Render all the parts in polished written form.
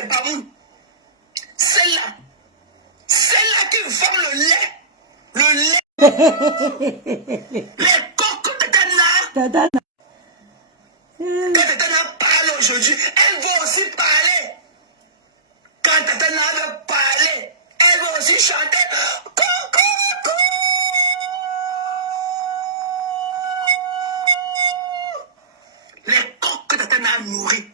des bamounes. Celle-là qui vend le lait. Le lait. Les cocos de Tana. Quand Tatana parle aujourd'hui, elle va aussi parler. Quand Tatana veut parler, elle va aussi chanter. Coucou. Les coques que Tatana a nourris.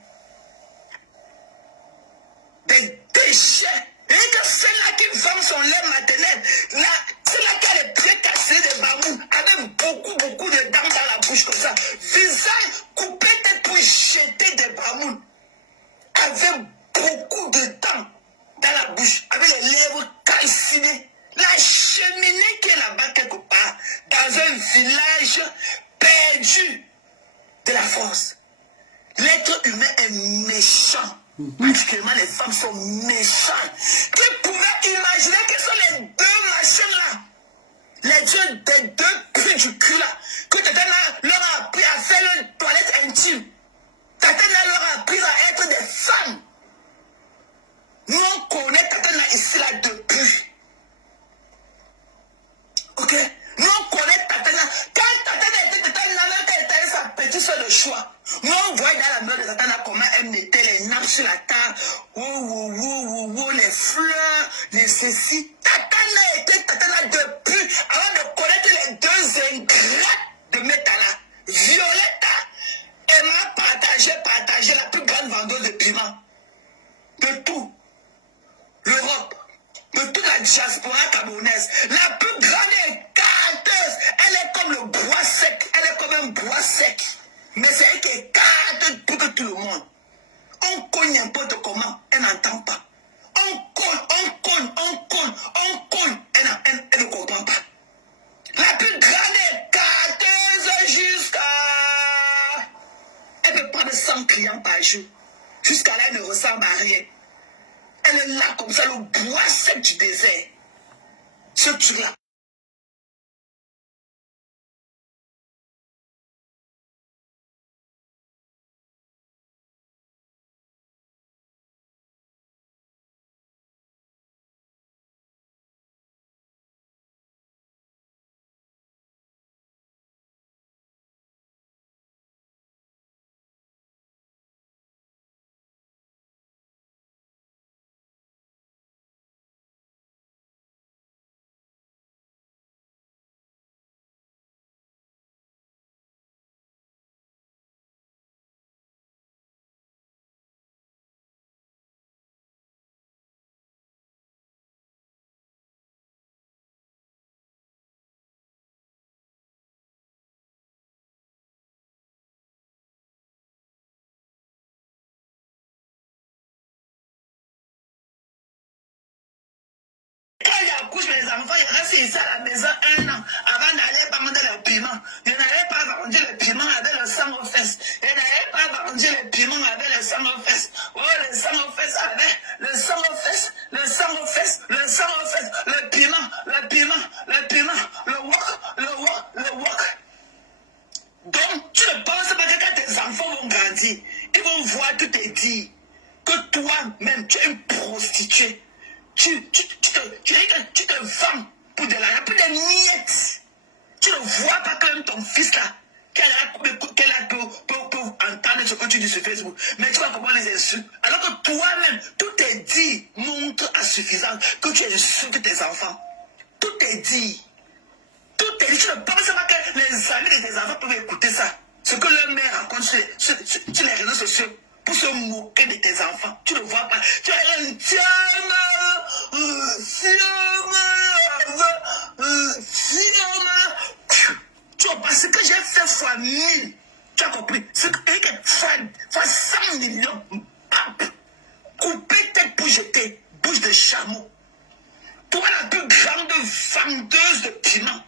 Des déchets. Et que celle-là qui vend son lait maternel, celle-là qui a les pieds cassés des bambous, avec beaucoup de dents dans la bouche comme ça, visage coupé pour jeter des bambous, avec beaucoup de dents dans la bouche, avec les lèvres calcinées, la cheminée qui est là-bas quelque part, dans un village perdu de la force. L'être humain est méchant. Particulièrement les femmes sont méchantes. Qui pouvait imaginer que ce sont les deux machines-là, les deux puits du cul là, que Tatana leur a appris à faire une toilette intime. Tatana leur a appris à être des femmes. Nous on connaît Tatana ici là depuis. Ok? Nous on connaît Tatana. Quand Tatana était Tatana, quand elle était sa petite soeur de choix, nous on voyait dans la main de Tatana comment elle mettait les nappes sur la table, les fleurs, les ceci. Tatana était Tatana depuis, avant de connaître les deux ingrates de Métala. Violetta, elle m'a partagé la plus grande vendeuse de piment. De tout. L'Europe, de toute la diaspora camerounaise, la plus grande écarteuse, elle est comme le bois sec, elle est comme un bois sec, mais c'est elle qui écarte plus que tout le monde. On cogne n'importe comment, elle n'entend pas. On cogne, elle ne comprend pas. La plus grande écarteuse jusqu'à... Elle peut prendre 100 clients par jour, jusqu'à là elle ne ressemble à rien. Elle est là comme ça, le bois sec du désert. Ce truc-là. Quand il accouche mes enfants, il reste ici à la maison 1 an avant d'aller vendre le piment. Il n'allait pas vendre le piment avec le sang aux fesses. Il n'allait pas vendre le piment avec le sang aux fesses. Oh, le sang aux fesses avec le sang aux fesses, le sang aux fesses, le sang aux fesses, le piment, le wok. Donc, tu ne penses pas que quand tes enfants vont grandir, ils vont voir tout et dire que toi-même, tu es une prostituée. Tu te vends pour de l'argent, pour des miettes. Tu ne vois pas quand même ton fils là, qu'elle peut entendre ce que tu dis sur Facebook. Mais tu vas comment les insultes. Alors que toi-même, tout est dit, montre à suffisance que tu insultes tes enfants. Tout est dit. Tout est dit. Tu ne penses pas que les amis de tes enfants peuvent écouter ça. Ce que leur mère raconte sur les réseaux sociaux. Pour se moquer de tes enfants. Tu ne vois pas. Tu as un tu vois pas ce que j'ai fait fois 1000. Tu as compris? Ce que fois 100 millions. Couper tête pour jeter. Bouche de chameau. Toi la plus grande vendeuse de piment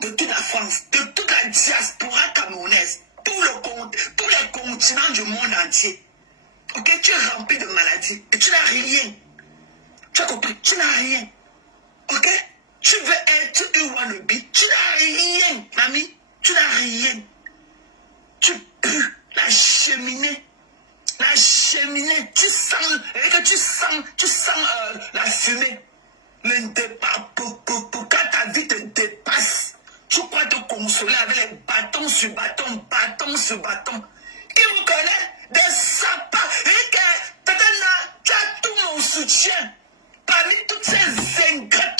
de toute la France, de toute la diaspora camerounaise, tous les continents du monde entier. Ok, tu es rempli de maladies et tu n'as rien. Tu as compris? Tu n'as rien. Ok? Tu veux être un wannabe. Tu n'as rien, mamie. Tu n'as rien. Tu pues la cheminée. la cheminée, tu sens, et que tu sens la fumée. Quand ta vie te dépasse, tu crois te consoler avec les bâtons sur bâtons, bâtons sur bâtons. Qui vous connaît? Des sapins. Et que peut-être là, tu as tout mon soutien. Parmi toutes ces ingrats,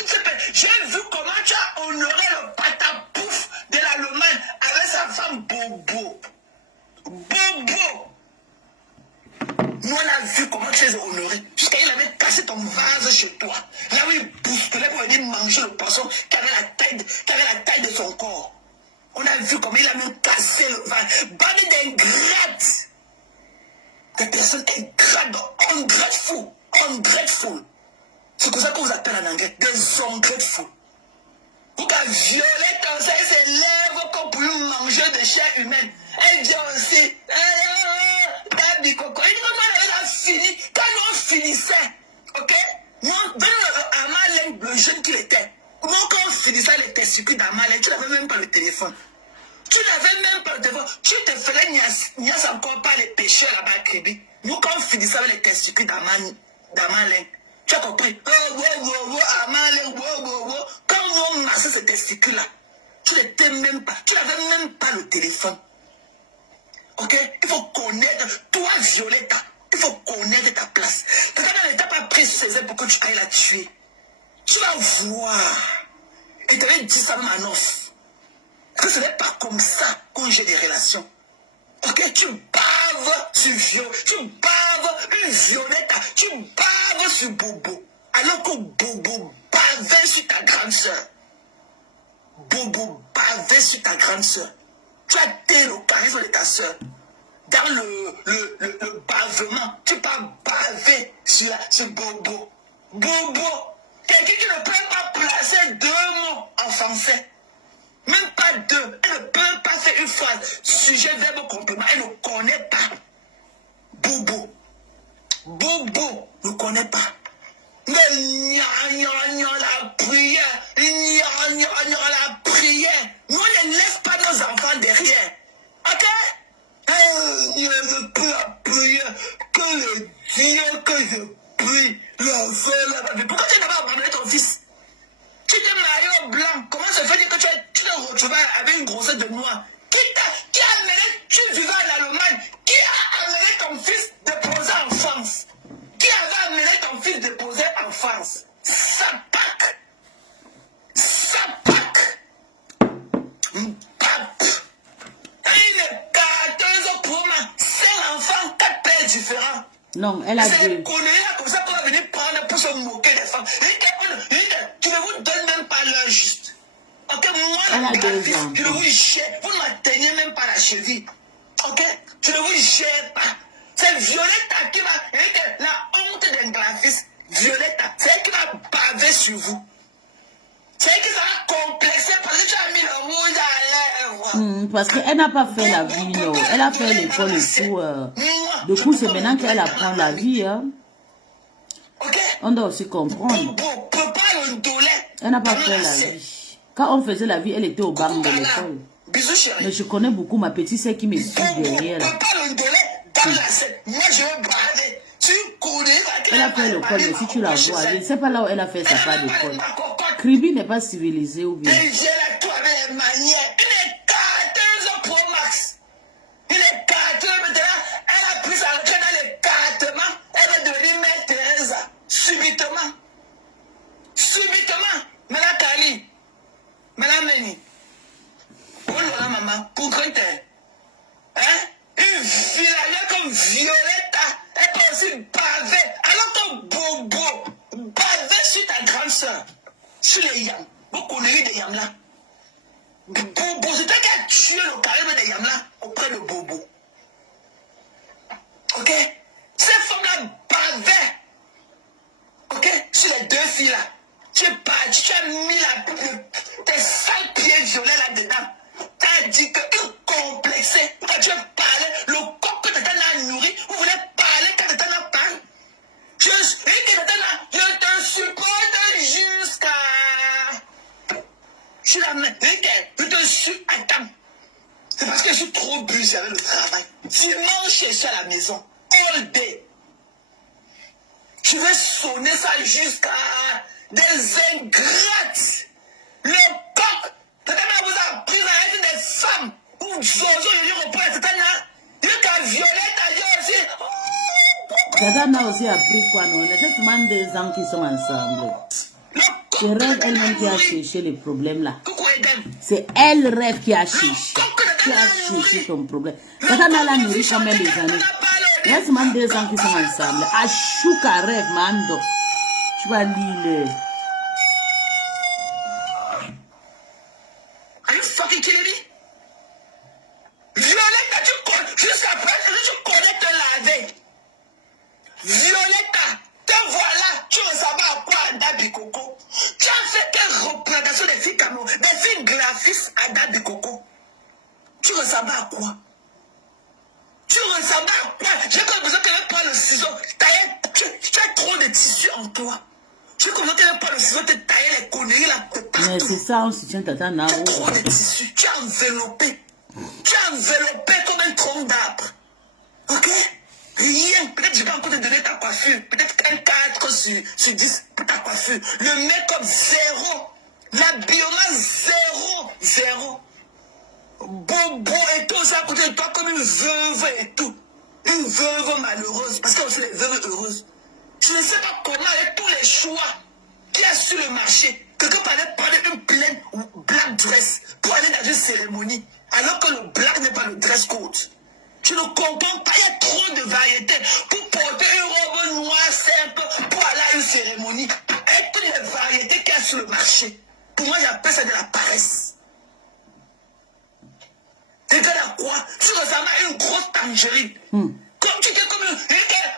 j'ai vu comment tu as honoré le patapouf de l'Allemagne avec sa femme Bobo. Bobo. Nous, on a vu comment tu les as honorés. Jusqu'à il avait cassé ton vase chez toi. Là où il bousculait pour venir manger le poisson qui avait la taille de son corps. On a vu comment il a même cassé le vase. Bande d'ingrates. Des personnes ingrates, ungrateful. C'est comme ça qu'on vous appelle en anglais. Des ungrateful. Vous avez violé comme ça, elle se lève comme pour une manger de chair humaine. Elle dit aussi, Dabi Coco. Il dit comment elle a fini. Quand nous on finissait, ok? Nous, dans Amalek, le jeune qu'il était, nous, quand on finissait les testicules d'Amalek, tu n'avais même pas le téléphone. Tu n'avais même pas le téléphone. Tu te faisais niasse encore par les pécheurs là-bas à Kribi. Nous, quand on finissait avec les testicules d'Amalek, tu as compris? Quand nous on massait ces testicules-là, tu n'avais même pas le téléphone. Ok? Il faut connaître, toi Violetta, il faut connaître ta place. Peut-être que l'État n'a pas pris ses ailes pour que tu ailles la tuer. Tu vas voir. Et tu avais dit ça même en off. Que ce n'est pas comme ça qu'on gère des relations. Ok? Tu baves sur une Violetta, tu baves sur Bobo. Alors que Bobo bavait sur ta grande soeur. Bobo bavait sur ta grande soeur. Tu as té le charisme de ta soeur. Dans le bavement, tu peux baver sur Bobo. Bobo, quelqu'un qui ne peut pas placer deux mots en français. Même pas deux. Elle ne peut pas faire une phrase. Sujet, verbe, complément. Elle ne connaît pas. Bobo. Bobo ne connaît pas. Mais la prière. La prière. Nous, on ne laisse pas nos enfants derrière. Ok? Je peux prier que le Dieu que je prie, l'enfant là-bas. Pourquoi tu n'as pas abandonné ton fils? Tu t'es marié au blanc. Comment se fait-il que tu te retrouves avec une grossesse de noir? Qui a amené, tu vivais en Allemagne, qui a amené ton fils déposé en France? Qui avait amené ton fils déposé en France? Sapak. Pape. Il est 14 pour moi. 5 enfants, 4 pères différents. Non, elle a dit. C'est les conneries comme ça qu'on va venir prendre pour se moquer des femmes. Tu ne vous donne même pas l'heure juste. Ok, moi, je ne vous gère. Vous ne m'atteignez même pas la cheville. Ok, je ne vous gère pas. C'est Violetta qui va. La honte d'un graphiste. Violetta, c'est elle qui va baver sur vous. C'est elle qui va complexer parce que tu as mis le rouge à lèvres. Parce qu'elle n'a pas fait la vie, non. Elle a fait l'école et tout. Du coup, c'est maintenant qu'elle apprend la vie. Hein. Okay. On doit aussi comprendre. Elle n'a pas fait la vie. Quand on faisait la vie, elle était au banc de l'école. Mais je connais beaucoup ma petite sœur qui me suit derrière. Elle a fait l'école, mais si tu la vois, je ne sais pas là où elle a fait sa part d'école. Kribi n'est pas civilisé ou bien. Subitement, mais la Kali, mais la Meni, oh là maman, pour grandir, hein, une vilaine comme Violetta, elle peut aussi baver, alors que Bobo, baver sur ta grande soeur, sur les yams, vous connaissez des yams là. Bobo, c'est toi qui as tué le charisme des yams là auprès de Bobo. Ok? Ces femmes-là bavaient, ok, sur les deux filles là. Tu es parti, tu as mis tes sales pieds violets là-dedans. Tu as dit que tu complexé. Quand tu as parlé, le corps que tu as nourri, vous voulez parler quand tu as parlé. Je te supporte jusqu'à. Je suis la main. Je te suis. Attends. C'est parce que je suis trop busy avec le travail. Dimanche, je suis à la maison. Oh all day. Je vais sonner ça jusqu'à des ingrates. Le coq, peut-être vous a pris à être des femmes. Ou Zozo, il reprend, peut-être il y a Violette à dire aussi. Tata a aussi appris quoi, non? C'est seulement 2 ans qui sont ensemble. C'est Rêve elle-même qui a cherché les problèmes là. C'est elle, Rêve, qui a cherché ton problème. Tata l'a nourri combien des années? Il y a seulement 2 ans qui sont ensemble. Achouka Rêve, Mando. Tu vas lire. Are you fucking kidding me? Violetta, jusqu'à présent, tu connais te laver. Violetta, te voilà, tu ressembles à quoi à Dabi Coco? Tu as fait quelle représentation des filles Cameroun, des filles graphistes à Dabi Coco? Tu ressembles à quoi? Tu ressembles à quoi? J'ai pas besoin qu'elle prenne le ciseau. Tu as trop de tissu en toi. Tu comprends qu'elle prenne le ciseau, te tailler les conneries là de partout. Mais c'est ça, on se tient Tata Nao. Tu as trop de tissu. Tu as enveloppé. Tu as enveloppé comme un tronc d'arbre. Ok? Rien. Peut-être que je vais encore te donner ta coiffure. Peut-être un 4 sur 10 pour ta coiffure. Le make-up 0. L'habillement 0. Bobo et tout ça à côté de toi comme une veuve et tout. Une veuve malheureuse. Parce qu'il y a aussi les veuves heureuses. Je ne sais pas comment avec tous les choix qu'il y a sur le marché. Quelqu'un parlait prendre une pleine black dress pour aller dans une cérémonie. Alors que le black n'est pas le dress code. Je ne comprends pas. Il y a trop de variétés. Pour porter une robe noire simple pour aller à une cérémonie. Avec toutes les variétés qu'il y a sur le marché. Pour moi, j'appelle ça de la paresse. Regarde à quoi? Tu ressembles à une grosse tangerine. Comme tu étais comme une...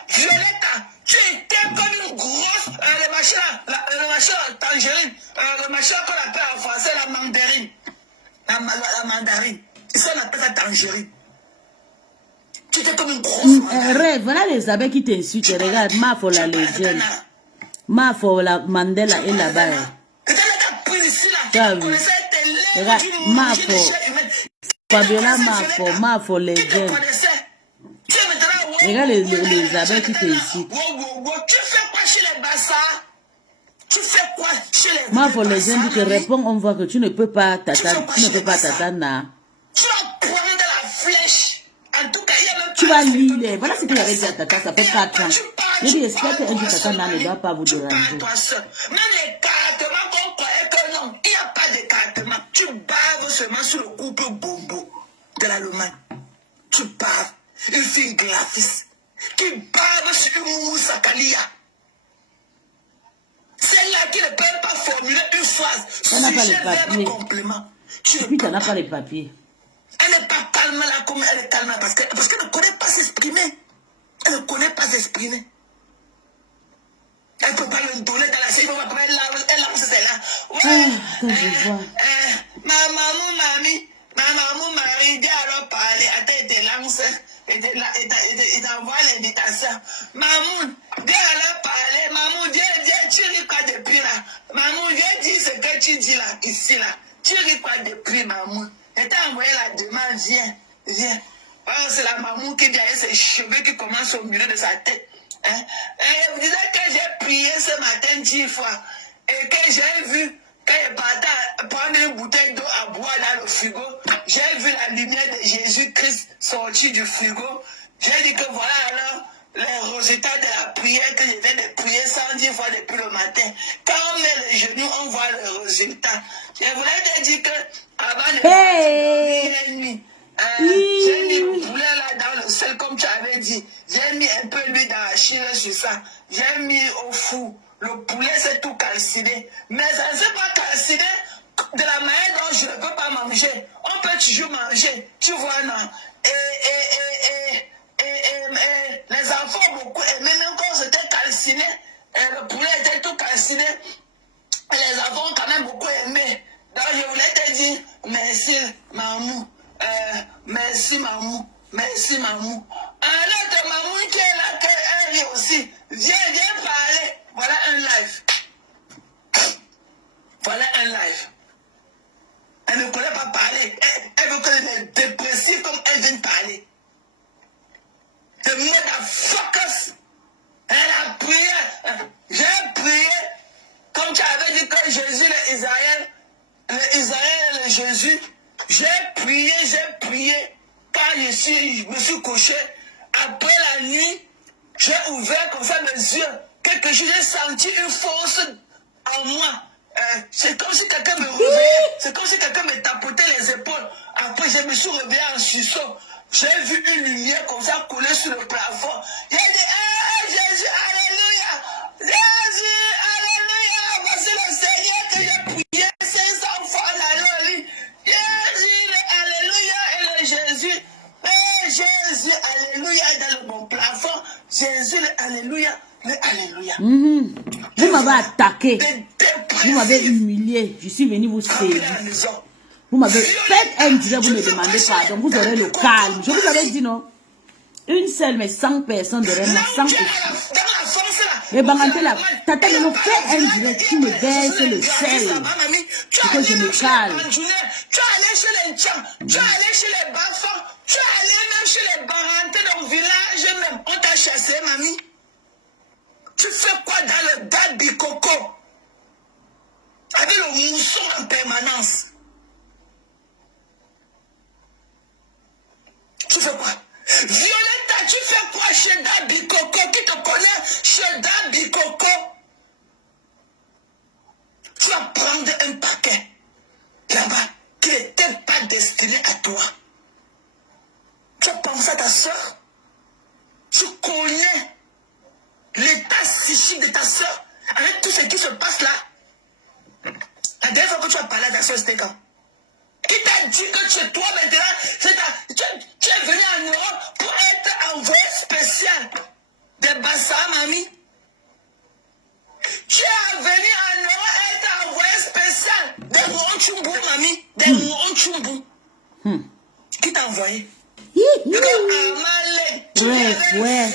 Violetta, tu étais comme une grosse... le machin tangerine. Le machin qu'on appelle en français la mandarine. La mandarine. Ça, on appelle ça tangerine. Tu étais comme une grosse mandarine. Rêve, voilà les abeilles qui t'insultent. Regarde, Mafo la légende. Mafo la Mandela est là-bas. Regarde, Mafo. Fabiola Mafo légende. Regarde les abeilles qui t'insultent. Tu fais quoi chez les bassards? Tu fais quoi chez les bassards? Mafo légende te répond, on voit que tu ne peux pas Tata Na. Tu vas prendre de la flèche. En tout cas, il y a même tu vas lire. Voilà ce que j'avais dit à Tata, ça fait 4 ans. Je dis, j'espère qu'un jour Tata Na ne doit pas vous déranger. Même les caractères qu'on croyait que non, il n'y a pas de caractère. Tu baves seulement sur le couple bobo de l'Allemagne. Tu baves. Une fille graphiste qui bave sur une moussa Kalia. Celle-là qui ne peut pas formuler une phrase. Sujet, verbe, complément. Et puis, tu n'as pas les papiers. Elle n'est pas calme là comme elle est calme parce qu'elle ne connaît pas s'exprimer. Elle ne connaît pas s'exprimer. Elle ne peut pas le donner dans la série. Elle lance celle-là. Ouais. Ma maman, Marie, dit alors parler. Attends, elle te lance. Il t'envoie l'invitation. Maman, dis alors parler. Maman, dis, tu ris quoi depuis là? Maman, dis ce que tu dis là, ici là. Tu ris quoi depuis, maman? Elle t'a envoyé la demande, viens. Oh, c'est la maman qui vient avec ses cheveux qui commencent au milieu de sa tête. Hein? Et vous disiez que j'ai prié ce matin 10 fois. Et que j'ai vu, quand il partait prendre une bouteille d'eau à boire dans le frigo, j'ai vu la lumière de Jésus-Christ sortir du frigo. J'ai dit que voilà alors les résultats de la prière que je viens de prier 110 fois depuis le matin. Quand on met les genoux, on voit le résultat. Je voulais te dire que avant de partir la nuit, j'ai mis le poulet là dans le sel comme tu avais dit. J'ai mis un peu d'huile d'arachide sur ça. J'ai mis au four. Le poulet s'est tout calciné. Mais ça ne s'est pas calciné de la manière dont je ne peux pas manger. On peut toujours manger. Tu vois, non? Et les enfants ont beaucoup aimé. Même quand c'était calciné, le poulet était tout calciné. Les enfants ont quand même beaucoup aimé. Donc je voulais te dire merci, maman. Merci, maman. Merci, maman. Alors, ta maman qui est là, elle est aussi. Viens parler. Voilà un live. Voilà un live. Elle ne connaît pas parler. Elle veut que les dépressifs comme elle vienne parler. The motherfucker coucher. Après la nuit, j'ai ouvert comme ça mes yeux. Quelque chose, j'ai senti une force en moi. C'est comme si quelqu'un me réveillait. C'est comme si quelqu'un me tapotait les épaules. Après, je me suis réveillé en sursaut. J'ai vu une lumière comme ça couler sur le plafond. J'ai dit, Jésus, alléluia. Jésus, alléluia. Voici le Seigneur que j'ai prié 500 fois dans le lit. Jésus, alléluia. Et le Jésus. Jésus, alléluia, dans le bon plafond. Jésus, alléluia, alléluia. Vous m'avez attaqué. Vous m'avez humilié. Je suis venu vous saisir. Vous m'avez fait un direct, vous me demandez pardon. Vous aurez le calme. Je vous avais dit non. Une seule, mais 100 personnes de Rennes, 100 personnes. Et Banganté là, tata me fait un direct qui me baisse le sel. Pour que je me calme. Tu es allé chez les Tchams, tu es allé chez les Bafans, tu es allé même chez les Barantés dans le village même. On t'a chassé, mamie. Tu fais quoi dans le Dabi Coco? Avec le mousson en permanence. Tu fais quoi? Violetta, tu fais quoi chez Dabi Coco? Qui te connaît chez Dabi Coco? Tu vas prendre un paquet là-bas qui n'était pas destiné à toi. Tu as pensé à ta soeur? Tu connais l'état psychique de ta soeur avec tout ce qui se passe là? La dernière fois que tu as parlé à ta soeur, c'était quand? Qui t'a dit que chez toi maintenant, tu es venu en Europe pour être envoyé spécial des bassins, mamie? Tu es venu en Europe être envoyé spécial des Mouronchumbu, mamie? Des Mouronchumbu. Qui t'a envoyé? Ouais.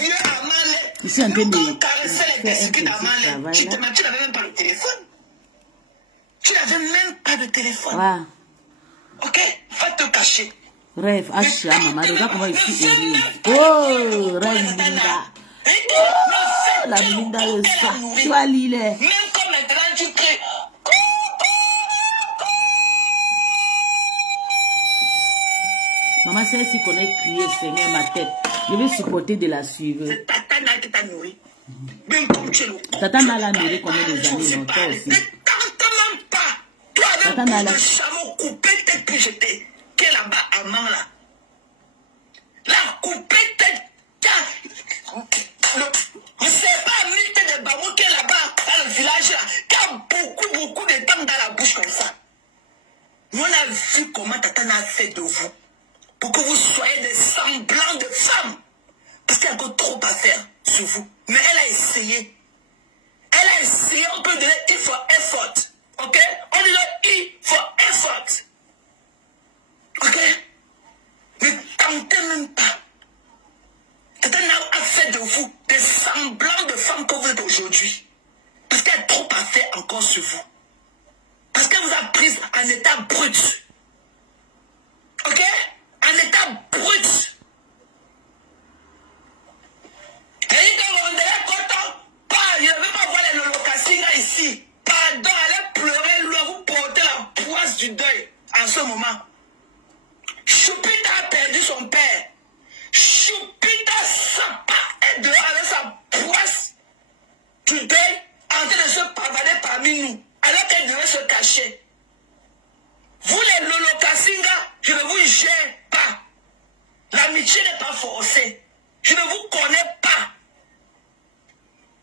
Ici, en train de faire un petit travail. Tu n'avais même pas le téléphone. Tu n'avais même pas de téléphone. Ouais. Ok? Va te cacher. Rêve, Asha, maman, regarde comment il fait rire. Oh, rêve, Linda. Oh, la Linda, le sang. Tu vas lire. Même comme maintenant, tu cries. Maman, c'est ainsi qu'on a crié, Seigneur, ma tête. Je vais supporter de la suivre. C'est Tata Nala qui t'a nourri. Même comme tu es le Tata Nala nourri combien de années, non, toi aussi. Ne tente même pas. Toi, avec le chameau coupé tête que j'étais. Qui est là-bas à main là. La coupé tête. Je sais pas, mille de bambou qui est là-bas dans le village là. Qui a beaucoup de temps dans la bouche comme ça. Nous on a vu comment Tata Nala a fait de vous. Pour que vous soyez des semblants de femmes. Parce qu'il y a encore trop à faire sur vous. Mais elle a essayé. Elle a essayé, on peut donner I for effort. Ok? On dit le I for effort. Ok? Ne tentez même pas. Tata Nala a fait de vous des semblants de femmes que vous êtes aujourd'hui. Parce qu'il y a trop à faire encore sur vous. Parce qu'elle vous a prise en état brut. Ok? En état brut. Et il demandait quand je ne veux pas voir les lolocassines ici. Pardon, allez pleurer, loin, vous portez la poisse du deuil en ce moment. Choupita a perdu son père. Choupita Sapa est dehors avec sa poisse du deuil en train de se pavader parmi nous. Alors qu'elle devait se cacher. Vous les lolocassines, je ne vous gère pas. L'amitié n'est pas forcée. Je ne vous connais pas.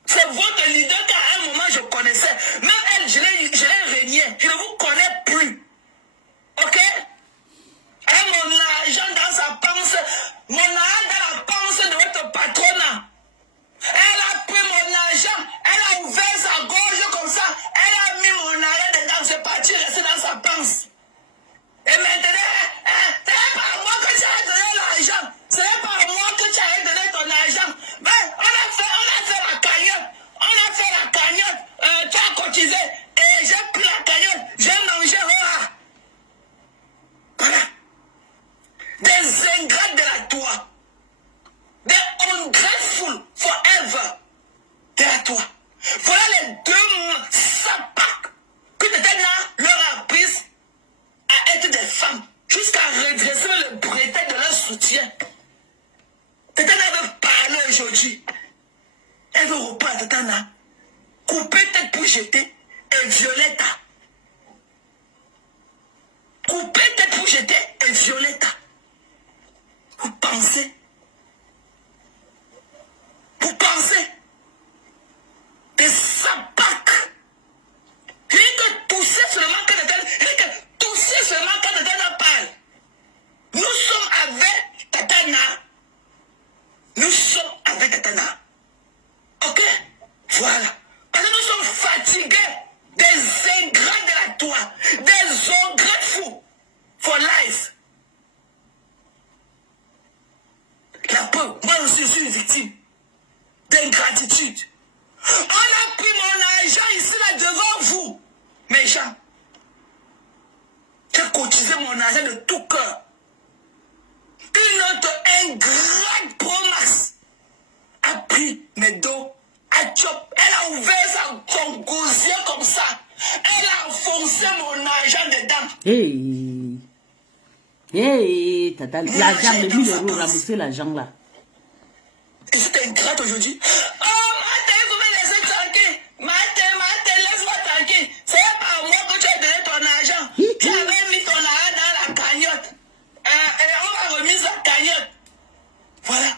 C'est votre leader qu'à un moment je connaissais. Même elle, je l'ai régné. Je ne vous connais plus. Ok? Et mon argent dans sa panse, mon argent dans la panse de votre patronat. Elle a pris mon argent, elle a ouvert sa gorge comme ça, elle a mis mon argent dedans, c'est parti rester dans sa panse. Et maintenant, ce n'est pas à moi que tu as donné l'argent. Ce n'est pas à moi que tu as donné ton argent. aujourd'hui, elle veut reprendre Tatana, couper tête pour jeter, et Violetta. Couper tête pour jeter, et Violetta. Vous pensez des sapacs. Rien que tousser seulement quand Tatana parle. Nous sommes avec Tatana. Ok? Voilà. Parce que nous sommes fatigués des ingrats de la toi, des ungrateful for life. La preuve, moi aussi je suis une victime d'ingratitude. On a pris mon argent ici là devant vous, méchants. J'ai cotisé mon argent de tout cœur. Une autre ingrate Promax a pris mes dos, a chop, elle a ouvert son gosier comme ça. Elle a enfoncé mon argent dedans. Hey, tata, l'argent de 1000 euros, ramasser l'argent là. Et c'est ingrate aujourd'hui. Oh, Martin, vous me laissez tranquille. Martin, laisse-moi tranquille. C'est pas à moi que tu as donné ton argent. Tu avais mis ton argent dans la cagnotte. Et on a remis la cagnotte. Voilà.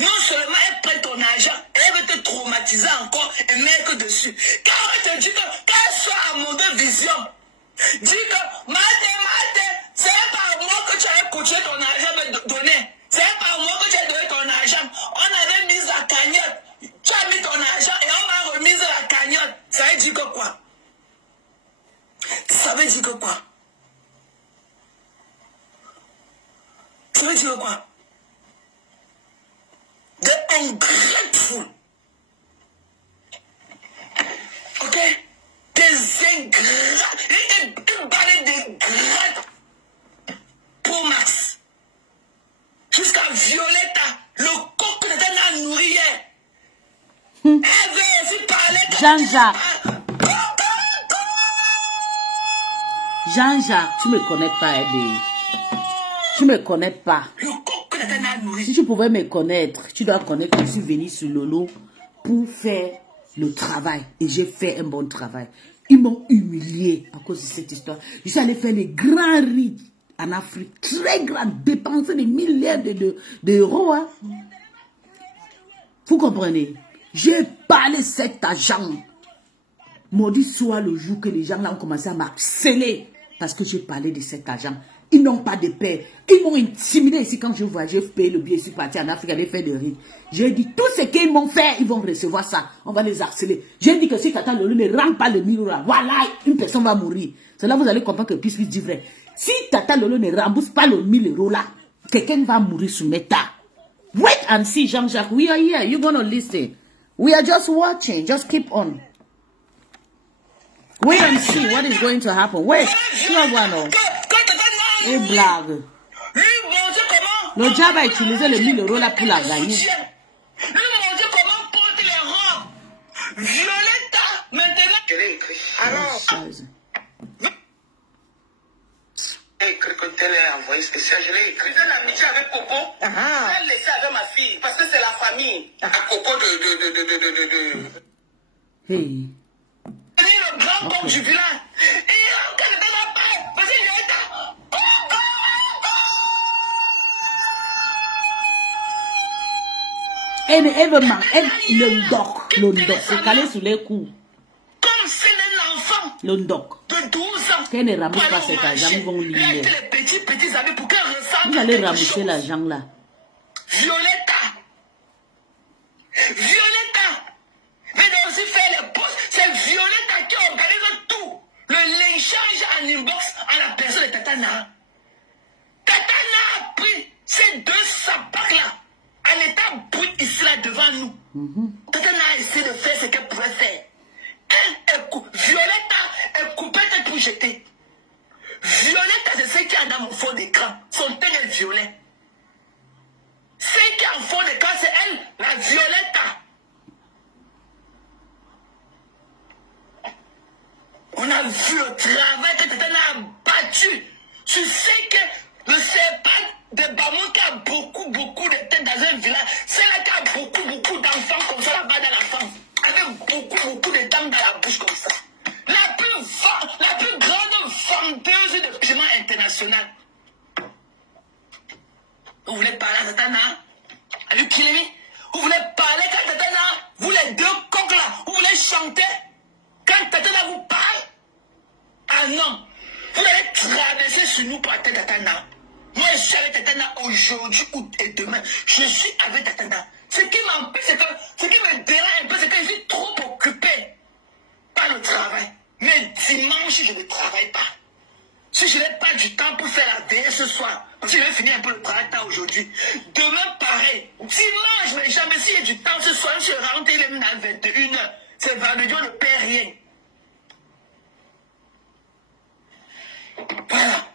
Non seulement elle prend ton argent, elle veut te traumatiser encore et mettre dessus. Quand on te dit que, quand elle soit à mon de vision, dis que, Martin, c'est pas à moi que tu avais coûté ton argent me donner. C'est pas à moi que tu as donné ton argent. On avait mis la cagnotte. Tu as mis ton argent et on m'a remis la cagnotte. Ça veut dire que quoi? Ça veut dire que quoi? Ça veut dire quoi? Des ungrateful. Ok? Des ingrats. Une balai d'ingrats. Pour Max. Jusqu'à Violetta. Le coq de la nourrière. Elle veut aussi parler de Jean-Jacques, tu me connais pas, Eddie. Tu me connais pas. Si tu pouvais me connaître, tu dois connaître que je suis venu sur Lolo pour faire le travail. Et j'ai fait un bon travail. Ils m'ont humilié à cause de cette histoire. Je suis allé faire des grands rites en Afrique. Très grands. Dépenser des milliards d'euros. Hein. Vous comprenez? J'ai parlé cet agent. Maudit soit le jour que les gens là ont commencé à m'harceler. Parce que j'ai parlé de cet agent. Ils n'ont pas de paix. Ils m'ont intimidé ici quand je vois, j'ai payé le billet, je suis parti en Afrique, aller faire des rites. J'ai dit, tout ce qu'ils m'ont fait, ils vont recevoir ça. On va les harceler. J'ai dit que si Tata Lolo ne rend pas le 1000 euros, voilà, une personne va mourir. C'est là que vous allez comprendre que Puisse dit vrai. Si Tata Lolo ne rembourse pas le 1000 euros là, quelqu'un va mourir sous Meta. Wait and see, Jean-Jacques. We are here. You're going to listen. We are just watching. Just keep on. Wait and see what is going to happen. Wait. Tu vas voir, non? Et blague. Le diable a utilisé le 1000 euros là pour la gagner. Violetta, maintenant. Je l'ai écrit. Alors. J'ai écrit que tel est envoyé spécial. Je l'ai écrit. J'ai l'amitié avec Coco. Je l'ai laissé avec ma fille. Parce que c'est la famille. À Coco de. Hey. Le grand homme du village. Et quand il n'a pas. Parce qu'il est là. Le ndoc, c'est calé sur les coups. Comme c'est un enfant Le ndoc. de 12 ans. Qu'elle ne ramasse pas cet argent, ils vont l'huiler. Les petits amis pour qu'elle ressemble. Vous allez ramasser l'argent là. Violetta. Mais aussi faire les postes. C'est Violetta qui organise tout. Le lynchage en inbox à la personne de Tatana. Tatana a pris ces deux sapacs là. En état brut ici là devant nous. Tatana a essayé de faire ce qu'elle pouvait faire. Violetta est coupée pour jeter. Violetta, c'est ce qui est dans mon fond d'écran. Son teint est violet. Ce qui est en fond d'écran, c'est elle, la Violetta. On a vu le travail que Tatana a battu. Je sais que le serpent de Bamon qui a beaucoup de têtes dans un village, c'est là qui a beaucoup beaucoup d'enfants comme ça là-bas dans la France. Avec beaucoup de dents dans la bouche comme ça. La plus grande vendeuse de piment international. Vous voulez parler à Tatana? Are you kidding me? Vous voulez parler quand Tatana? Vous les deux coqs là, vous voulez chanter? Quand Tatana vous parle? Ah non! Vous allez traverser sur nous pour atteindre Tatana. Moi, je suis avec Tatana aujourd'hui et demain. Je suis avec Tatana. Ce qui m'empêche, ce qui me dérange un peu, c'est que je suis trop occupé par le travail. Mais dimanche, je ne travaille pas. Si je n'ai pas du temps pour faire la veille ce soir, parce que je vais finir un peu le travail tard aujourd'hui. Demain, pareil. Dimanche, mais jamais s'il y a du temps ce soir, je rentre même à 21h. C'est vendredi, on ne perd rien. Voilà.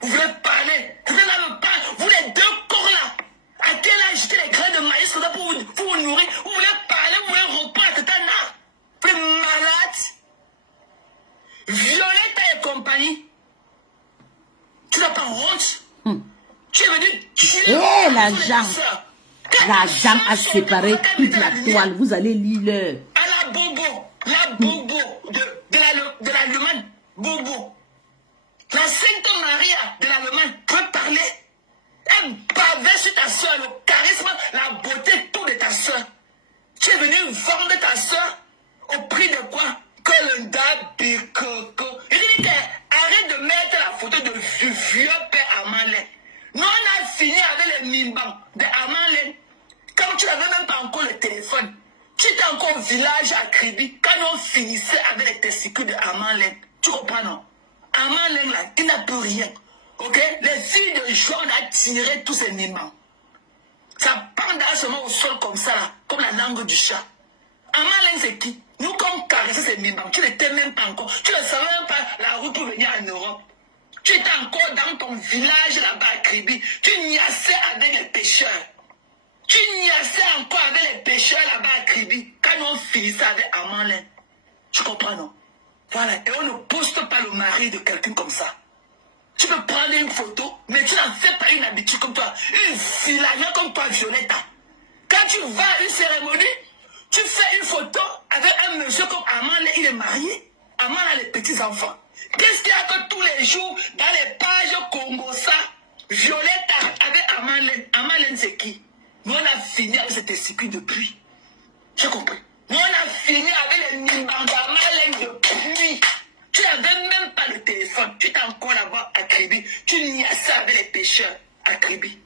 Vous voulez parler? Vous allez me parler. Vous les deux corps là. À quel âge j'étais les grains de maïs comme ça pour vous nourrir? Vous voulez parler? Vous voulez reprendre cet an-là? Vous êtes malade? Violette et compagnie. Tu n'as pas honte? Tu es venu tuer. Eh, l'argent a séparé toute la toile. Vous allez lire. À la Bobo de l'Allemagne. Bobo. La Sainte Maria de l'Allemagne peut parler. Elle bavait sur ta soeur, le charisme, la beauté, tout de ta soeur. Tu es venu vendre ta soeur au prix de quoi? Colenda Bikoko. Il dit que arrête de mettre la photo de vieux père Amalé. Nous, on a fini avec les mimbans de Amalé. Quand tu n'avais même pas encore le téléphone, tu étais encore au village à Kribi. Quand on finissait avec les testicules de Amalé. Tu comprends, non? Amalé, là, il n'a plus rien. Ok? Les filles de Joan ont tiré tous ces mimbans. Ça pendait seulement au sol comme ça, là, comme la langue du chat. Amalé, c'est qui? Nous, quand on caressait ces mimbans, tu n'étais même pas encore. Tu ne savais même pas la route pour venir en Europe. Tu étais encore dans ton village là-bas à Kribi. Tu niassais avec les pêcheurs. Tu niassais encore avec les pêcheurs là-bas à Kribi. Quand on finissait avec Amalé. Tu comprends, non? Voilà. Et on ne poste pas le mari de quelqu'un comme ça. Tu peux prendre une photo, mais tu n'en fais pas une habitude comme toi. Une vilaine comme toi, Violetta. Quand tu vas à une cérémonie, tu fais une photo avec un monsieur comme Amal, il est marié. Amal a les petits-enfants. Qu'est-ce qu'il y a que tous les jours, dans les pages Congo, ça, Violetta avec Amal. Amal, c'est qui? Nous, on a fini avec cet esprit depuis. J'ai compris. Nous, on a fini avec les Nimbang d'Amal depuis. Tu n'avais même pas le téléphone. Tu étais encore là-bas à Kribi. Tu niassais avec les pêcheurs à Kribi.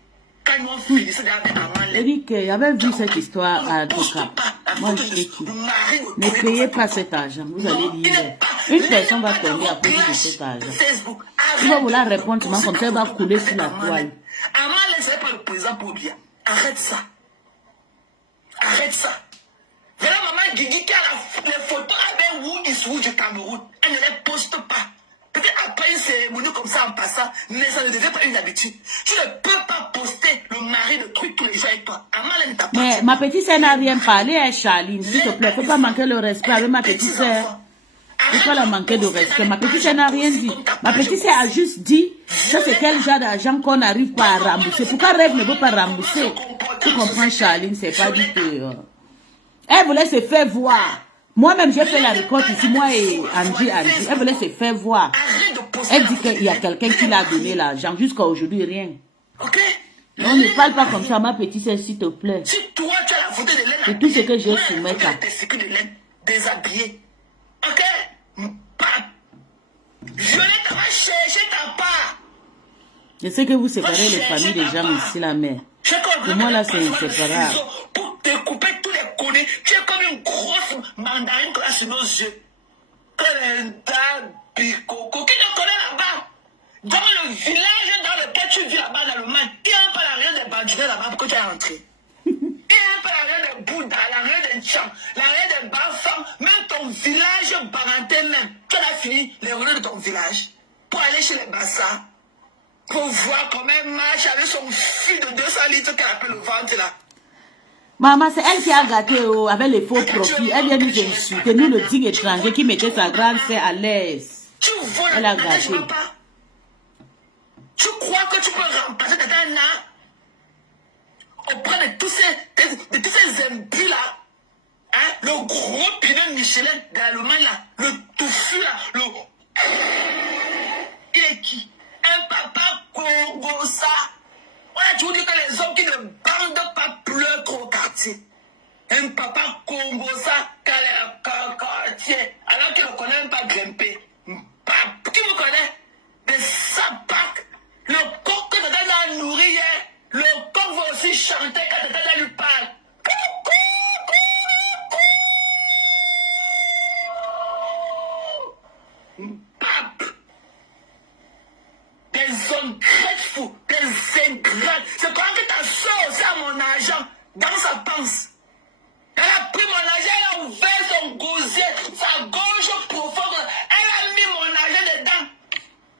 Quand nous on finissait avec Amal. Eric, j'avais vu cette histoire à Doka. Moi, je l'ai tué. Ne payez pas cet argent. Vous allez lire. Une personne va tomber à cause de cet argent. Tu vas vouloir répondre seulement comme ça, elle va couler sur la toile. Amal, ce n'est pas le président pour bien. Arrête ça. Arrête ça. Voilà maman Guigui qui a les photos avec Who is Who du Cameroun. Elle ne les poste pas. Peut-être après une cérémonie comme ça en passant, mais ça ne devait pas une habitude. Tu ne peux pas poster le mari de truc tous les jours avec toi. Amal ne t'a pas. Mais ma petite sœur n'a rien parlé, hein, Charline. S'il te plaît, faut pas manquer le respect avec ma petite sœur. Faut pas la manquer de respect. Ma petite sœur n'a rien dit. Ma petite sœur a juste dit, ça c'est quel genre d'argent qu'on n'arrive pas à rembourser. Pourquoi Rêve ne veut pas rembourser? Tu comprends, Charline, c'est pas du tout. Elle voulait se faire voir. Moi-même, j'ai fait la récolte ici, moi et Angie. Elle voulait se faire voir. Elle dit qu'il y a quelqu'un qui l'a donné l'argent. Jusqu'à aujourd'hui, rien. On ne parle pas comme ça, ma petite sœur, s'il te plaît. Si toi, tu as la photo de laine, c'est tout ce que j'ai soumettre. Déshabillé. Ok? Violette va chercher ta part. Je sais que vous séparez les familles des gens ici, la mère. Pour moi, là, c'est inséparable. Pour te couper tous les connus, tu es comme une grosse mandarine là sur nos yeux. Bikoko, qui te connaît là-bas? Dans le village dans lequel tu vis là-bas, dans le Mali, il n'y a pas la rien des bandits là-bas pour que tu es rentré. Il n'y a pas la rien des Bouddha, la rien des Tcham, la rien des Bafang, même ton village parenté même. Tu as fini les relais de ton village pour aller chez les Bassa. Pour voir comment elle marche avec son fil de 200 litres qu'elle appelle le ventre là. Maman, c'est elle qui a gâté avec les faux profits. Elle vient nous insulter. Nous, le digne étranger qui mettait sa grande sœur à l'aise. Elle a gâté. Tu crois que tu peux remplacer Tatana auprès de tous ces imbus-là. Hein, le gros pneu Michelin de l'Allemagne, là, le touffu, là, il est qui? Un papa Congossa. On a toujours dit que les hommes qui ne bandent pas pleurent au quartier. Un papa Congossa qui a le quartier, alors qu'il ne connaît même pas grimper. Qui me connaît? Des sapacs. Le coq que Tata a nourri hier, le coq va aussi chanter quand Tata lui parle. Pape. Des ungrateful, des ingrats. C'est quand que ta soeur aussi a mon argent dans sa panse. Elle a pris mon argent, elle a ouvert son gosier, sa gorge profonde. Elle a mis mon argent dedans.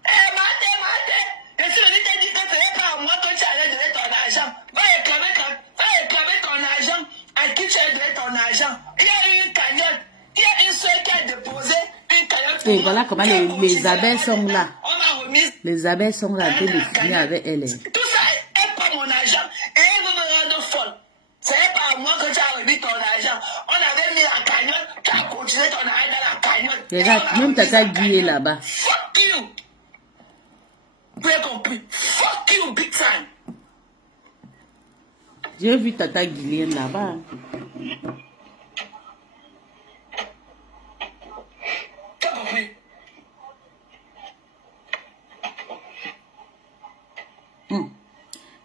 Eh, Maté. Je suis venu te dire que ce n'est pas à moi que tu allais donner ton argent. Va réclamer ton argent. À qui tu as donné ton argent? Il y a une cagnotte. Il y a une soeur qui a déposé une cagnotte. Et voilà comment les abeilles sont là. Les abeilles sont là, tout défini avec elle. Tout ça, elle prend mon argent et elle veut me rendre folle. Ce n'est pas à moi que tu as remis ton argent. On avait mis la cagnotte, tu as continué ton argent dans la cagnotte. Regarde, même Tata Guy est là-bas. Fuck you! Vous avez compris? Fuck you, big time! J'ai vu Tata Guy là-bas. Tu as compris?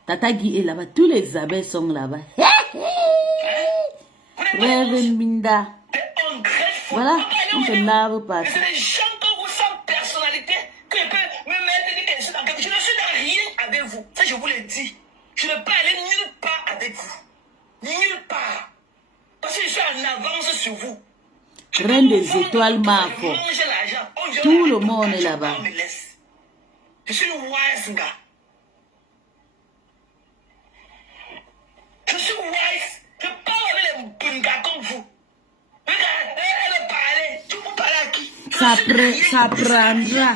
Tata Guy est là-bas. Tous les abeilles sont là-bas. Reverend Minda. Voilà, on se lave partout. C'est des gens que vous sans personnalité que je peux me mettre et dire que je suis dans quelque chose. Je ne suis dans rien avec vous. Ça, je vous le dis. Je ne peux aller nulle part avec vous. Nulle part. Parce que je suis en avance sur vous. Reine des étoiles, Marco. Tout le monde est là-bas. Je suis une wise gars. Je suis wise. Je parle avec les bons gars comme vous. Regarde, elle parle. Tu peux parler à qui? Ça prendra.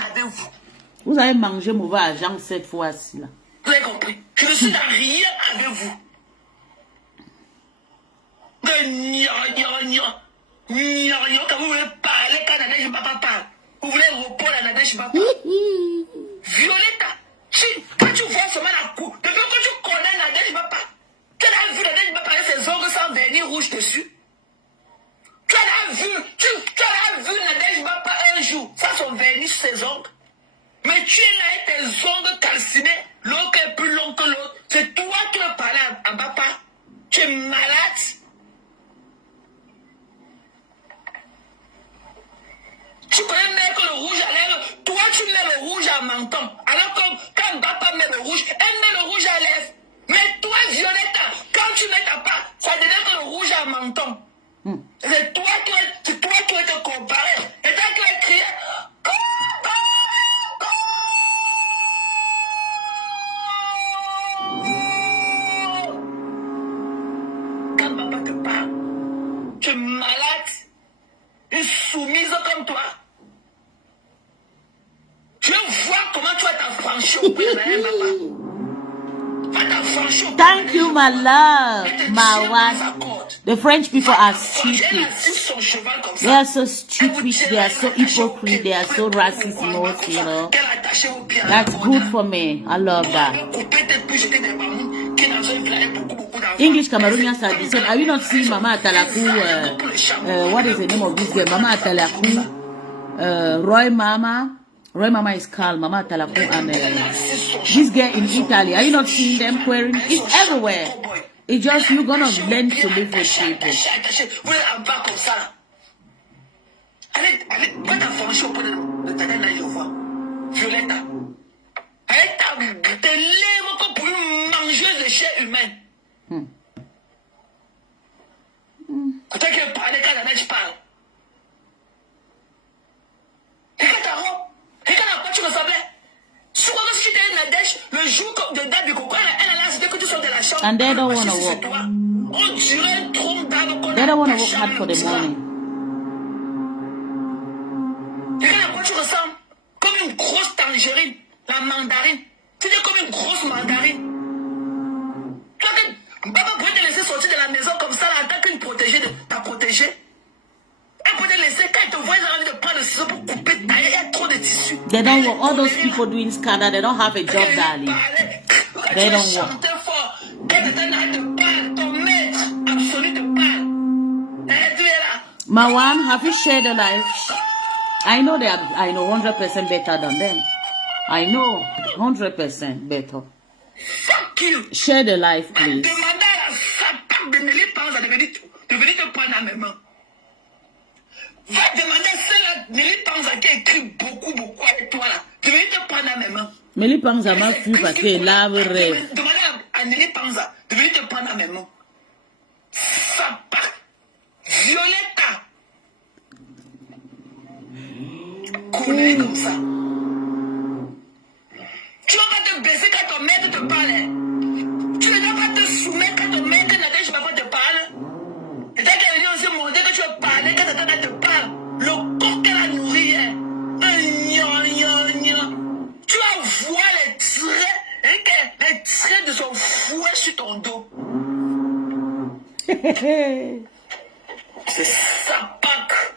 Vous avez mangé mauvais argent cette fois-ci là. Vous avez compris? Je ne suis dans rien avec vous. Quand vous voulez parler, quand Nadège Papa parle, vous voulez répondre à Nadège Papa. Violetta, quand tu vois seulement la cour, depuis que tu connais Nadège Papa, tu as vu Nadège Papa avec ses ongles sans vernis rouge dessus. Tu as vu Nadège Papa un jour, sans son vernis sur ses ongles. Mais tu es là avec tes ongles calcinés, l'autre est plus long que l'autre. C'est toi qui veux parler à papa. Tu es malade. Tu connais même que le rouge à lèvres, toi tu mets le rouge à menton. Alors que quand papa met le rouge, elle met le rouge à lèvres. Mais toi, Violetta, quand tu mets ta part, ça devient que le rouge à menton. C'est toi qui vas te comparer. Et toi qui vas crier. Quand papa te parle, tu es malade, une soumise comme toi. Je veux voir comment tu vas t'affranchir auprès de papa. Va t'affranchir auprès de Thank you, my love, my wife. The French people are stupid. They are so stupid. They are so hypocrite. They are so racist, most, you know. That's good for me. I love that. English Cameroonians are the same. Are you not seeing Mama Atalaku? What is the name of this girl? Mama Atalaku. Roy Mama. Roy Mama is calm. Mama Atalaku and this girl in Italy. Are you not seeing them querying? It's everywhere. It's just you're gonna learn to live with people. Violetta, tes lèvres comme pour une mangeuse de chair humaine. Quand tu parles, quand la neige parle. Regarde ta robe. Regarde à quoi tu ressemblais. Souvent, si tu étais une Nadège, le jour de date du coco, elle a dit que tu sors de la chambre. And they don't want to work. On dirait un tronc d'arbre. They don't want to work hard for the money. Regarde à quoi tu ressembles. Comme une grosse tangerine. La mandarine. Tu es comme une grosse mandarine. Toi, papa They don't work. All those people doing scanner, they don't have a job, darling. They don't work. Marwan, have you shared a life? I know I know 100% better than them. I know 100% better. Fuck you. Share the life, please. Demandez à Satan de venir te prendre à mes mains. Va demander à celle-là, Nelly Panza qui a écrit beaucoup avec toi là, de venir te prendre à mes mains. Nelly Panza m'a fui parce qu'elle a un rêve. Demandez à Nelly Panza de venir te prendre à mes mains. Satan. Violetta. Coulé comme ça. Tu vas pas te baisser quand ton maître te parle. Tu ne dois pas te soumettre quand ton maître Nadège Baba te parle. Et t'as qu'à venir aussi montrer que tu vas parler quand ta te parle. Le corps qu'elle a nourri. Tu vas voir les traits de son fouet sur ton dos. C'est ça, Pâques.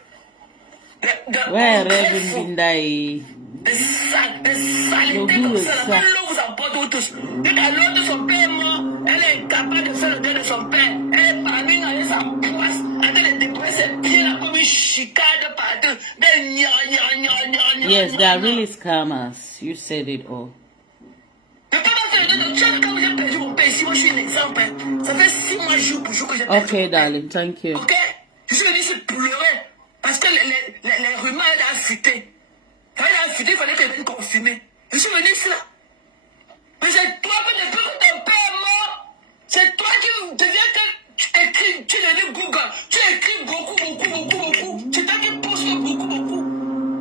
Ouais, rêve Bindai. Des saletés comme ça. Même l'eau vous apporte tous. Et quand l'autre de son père est mort, elle est incapable de faire le deuil de son père. Elle est parmi nous avec sa poisse, en train de déployer ses pieds là comme une chicane partout. Yes, they are really scammers. You said it all. Je peux pas faire le deuil de Tchad quand j'ai perdu mon père ici. Moi je suis l'exemple. Ça fait 6 mois jour pour jour que j'ai perdu. Okay, darling, thank you. Ok? Je suis venu ici pleurer parce que les rumeurs étaient affûtées. Quand il a affûté, il fallait qu'elle vienne confirmer. Je suis venu ici là. Mais c'est toi, depuis que ton père est mort, c'est toi qui deviens que tu écris, tu deviens Google, tu écris beaucoup. C'est toi qui postes beaucoup.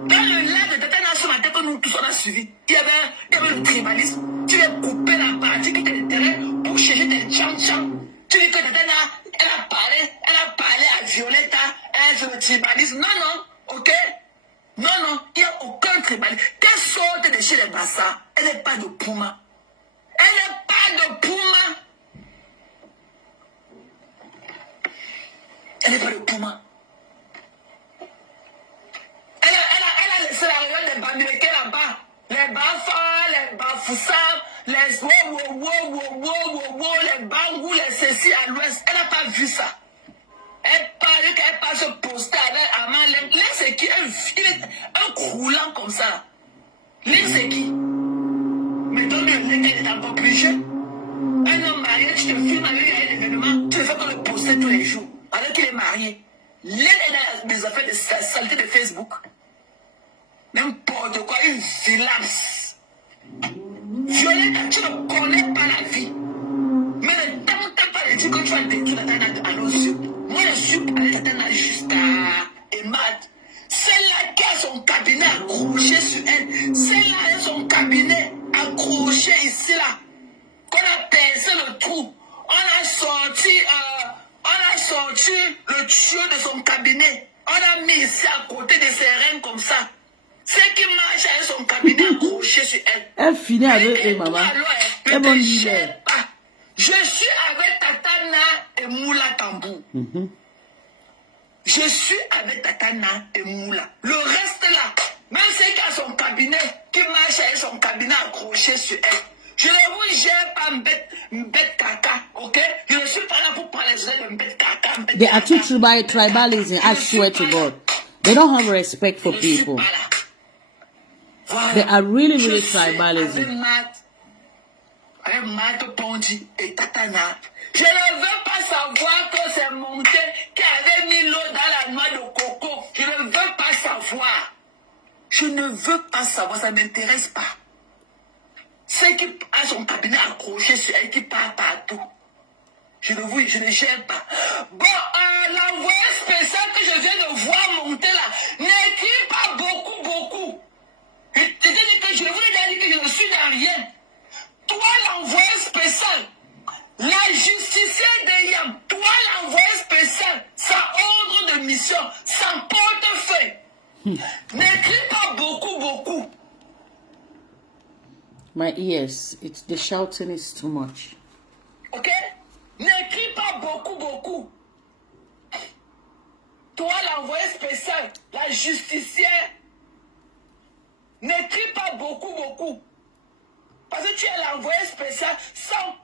Dans le lac de Tata ce matin que nous tous on a suivi, il y avait le tribalisme. Tu viens couper la partie qui t'intéresse pour chercher tes chang. Tu dis que Tata elle a parlé à Violetta, elle fait le tribalisme. Non, ok? Non, il n'y a aucun tribalisme. Qu'elle sorte de chez les Bassa, elle n'est pas de Puma. Elle n'est pas de Puma. Elle n'est pas de Puma. Elle a laissé la région des Bamileke là-bas. Les Bafa, les Bafoussam, les les Bangou, les Cécis à l'ouest. Elle n'a pas vu ça. Elle parlait qu'elle passe se poster avec Aman Lem. Lem c'est qui? Il est un croulant comme ça. Lem c'est qui? Mais donc le lien est encore plus jeune. Un homme marié, tu te filmes avec un événement, tu ne fais pas le poster tous les jours. Alors qu'il est marié. Lem est dans des affaires de saleté de Facebook. N'importe quoi, une violence. Violette, tu ne connais pas la vie. Mais ne tente pas de dire que tu vas détruire la tête à nos yeux. Moi, je suis allé jusqu'à Emad. Celle-là qui a son cabinet accroché sur elle. Celle-là a son cabinet accroché ici, là. Qu'on a percé le trou. On a sorti le tuyau de son cabinet. On a mis ici à côté de ses reines comme ça. C'est qui marche avec son cabinet accroché sur elle. Elle finit avec eux, maman. Elle bon leader. Je suis avec Tatana et Moula Tambou. Je suis avec Tatana et Moula. Le reste là, même celle qui a son cabinet, qui marche avec son cabinet accroché sur elle. Je ne vous gère pas mbête caca, ok? Je ne suis pas là pour parler de mbête caca. They are too tribalism, I swear to God. They don't have respect for people. They are really tribalism. Avec Matt Ponji et Tatana. Je ne veux pas savoir que c'est monté qui avait mis l'eau dans la noix de coco. Je ne veux pas savoir. Je ne veux pas savoir, ça ne m'intéresse pas. Celle qui a son cabinet accroché sur elle, qui part partout. Je ne gère pas. Bon, l'envoyé spécial que je viens de voir monter là, n'écrit pas beaucoup. C'est-à-dire que je vous ai dit que je ne suis dans rien. Toi, l'envoyé spécial, la justicière de Yam, toi, l'envoyé spécial, sans ordre de mission, sans portefeuille. N'écris pas beaucoup. My ears, the shouting is too much. Ok? N'écris pas beaucoup. Toi, l'envoyé spécial, la justicière, N'écris pas beaucoup. Parce que tu es l'envoyé spécial sans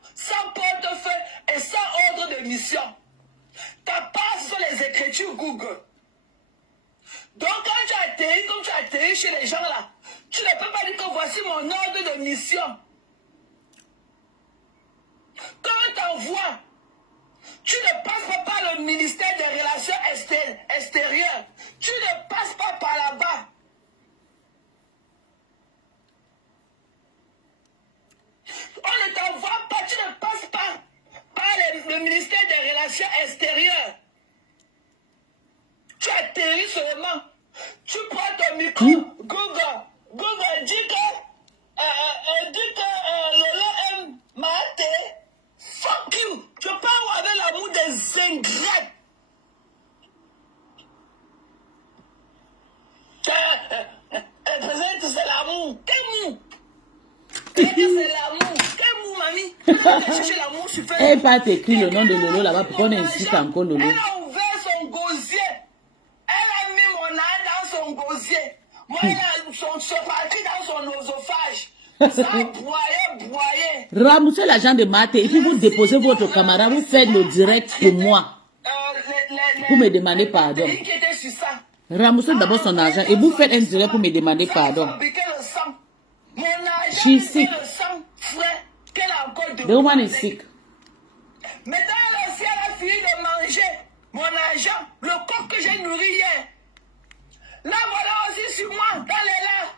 portefeuille et sans ordre de mission. Ta part sur les écritures Google. Donc quand tu atterris chez les gens là, tu ne peux pas dire que voici mon ordre de mission. Quand on t'envoie, tu ne passes pas par le ministère des Relations extérieures. Tu ne passes pas par là-bas. On ne t'envoie pas, tu ne passes pas par le ministère des Relations extérieures. Tu atterris seulement. Tu prends ton micro, Google dit que Lolo aime Maté. Fuck you. Je parle avec l'amour des ingrats. C'est l'amour. Quel mou? C'est l'amour. Quel mou, mamie? Quand tu cherches l'amour, tu fais. Elle pas écrit le nom de Lolo là-bas. Pourquoi on insiste encore Lolo? Elle a ouvert son gosier. Elle a mis mon âne dans son gosier. Moi, elle a son parti dans son oesophage. Ça a broyé. Ramassez l'argent de Maté et puis vous déposez votre camarade. Vous faites le direct pour moi. Pour me demander pardon. Ramassez d'abord son argent et vous faites un direct pour me demander pardon. She's sick. The woman is sick. Maintenant, elle a fini de manger mon argent, le coq que j'ai nourri hier. Là, voilà aussi sur moi, dans les lèvres.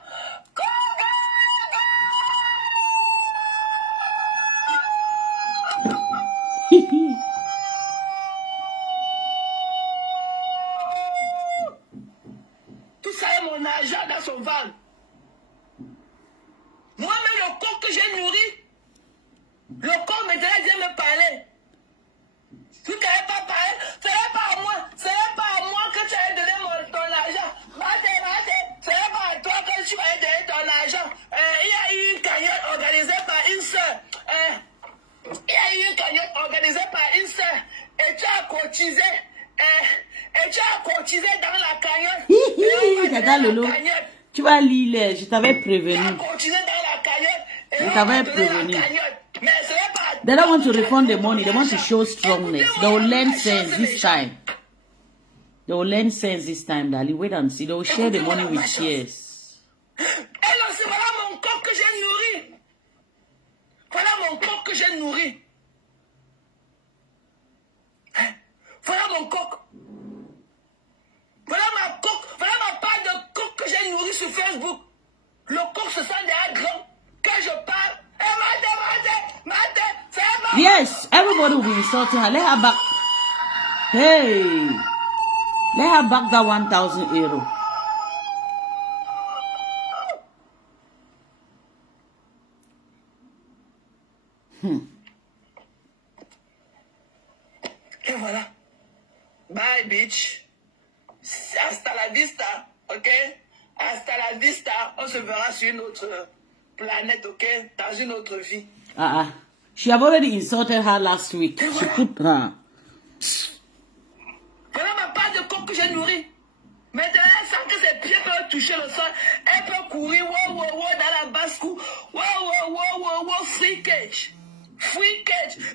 Tout ça est mon argent dans son ventre. Moi-même, le coq que j'ai nourri, le coq maintenant vient me parler. Tu ne t'avais pas parlé, ce n'est pas à moi, que tu avais donné ton argent. Maté, ce n'est pas à toi que tu avais donné ton argent. Il y a eu une cagnotte organisée par une soeur. Et tu as cotisé. Dans la cagnotte. Regarde Lolo. Tu vas lire, je t'avais prévenu. Tu as cotisé dans la cagnotte. Je t'avais prévenu. Mais ce n'est pas. They don't want to refund the money. They want to show strongness. They will learn sense this time. They will learn sense this time, darling. Wait and see. They will share the money with tears. Elle aussi, voilà mon coq que j'ai nourri. Voilà mon coq que j'ai nourri. Voilà mon coq. Voilà ma part de coq que j'ai nourri sur Facebook. Le coq se sent déjà grand. Quand je parle, Maté, c'est ma. Yes, everybody will be insulting her. Let her back. Hey, let her back that 1,000 €. Et voilà. Bye, bitch. Hasta la vista, ok? Hasta la vista. On se verra sur une autre planète, ok? Dans une autre vie. She have already insulted her last week. She put her. Voilà ma part de coq que j'ai nourri. Maintenant, elle sent que ses pieds peuvent toucher le sol. Elle peut courir, wow, dans la basse-cour. Wow, free cage.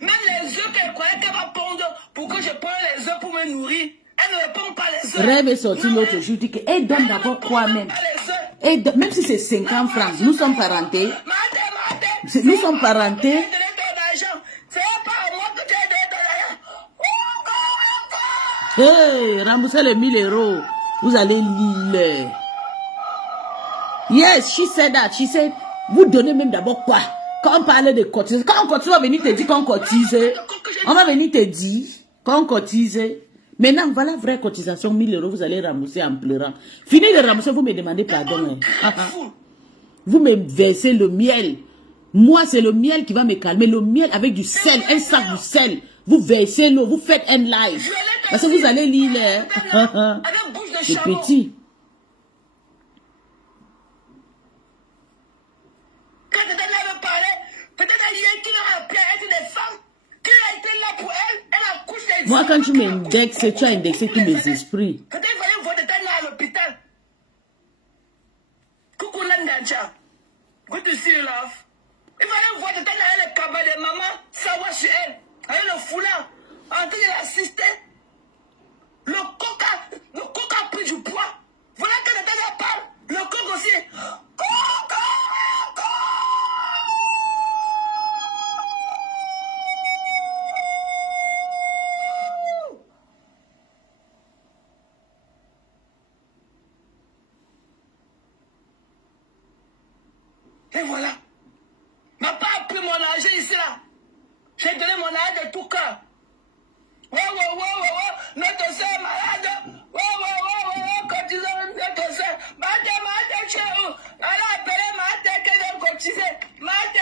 Même les œufs qu'elle croyait qu'elle va pondre pour que je prenne les œufs pour me nourrir. Elle ne répond pas les œufs. Rêve est sorti l'autre jour. Dit qu'elle donne d'abord quoi même. Même si c'est 50 francs, nous sommes parentés. Nous sommes parentés. Hey, remboursez les 1,000 €. Vous allez lire. Yes, she said that. She said, vous donnez même d'abord quoi? Quand on parlait de cotiser, quand on cotise, on va venir te dire qu'on cotise. On va venir te dire qu'on cotise. Maintenant, voilà vraie cotisation, 1,000 €, vous allez rembourser en pleurant. Fini de rembourser, vous me demandez pardon. Vous me versez le miel. Moi, c'est le miel qui va me calmer. Le miel avec du sel, un sac de sel. Vous versez l'eau, vous faites un live. Parce que vous allez lire. C'est petit. Quand elle avait parlé, peut-être elle qui a appelé des femmes, qui a été là pour elle, elle accouche les. Moi, quand tu m'indexes, tu as indexé tous mes esprits. Peut-être qu'il fallait voir de à l'hôpital. Coucou Landa to see you, love. Il fallait voir peut-être le cabas de maman, savoir chez elle. Avec le foulard, en train de l'assister. Le coq a pris du poids. Voilà que le temps parle. Le coq aussi. Et voilà. M'a pas pris mon argent ici là. J'ai donné mon argent de tout cœur. Ouais. Notre soeur est malade. Ouais. Cotisons notre soeur. Mate, chez où? Elle a appelé Mate qu'elle doit cotiser. Mate.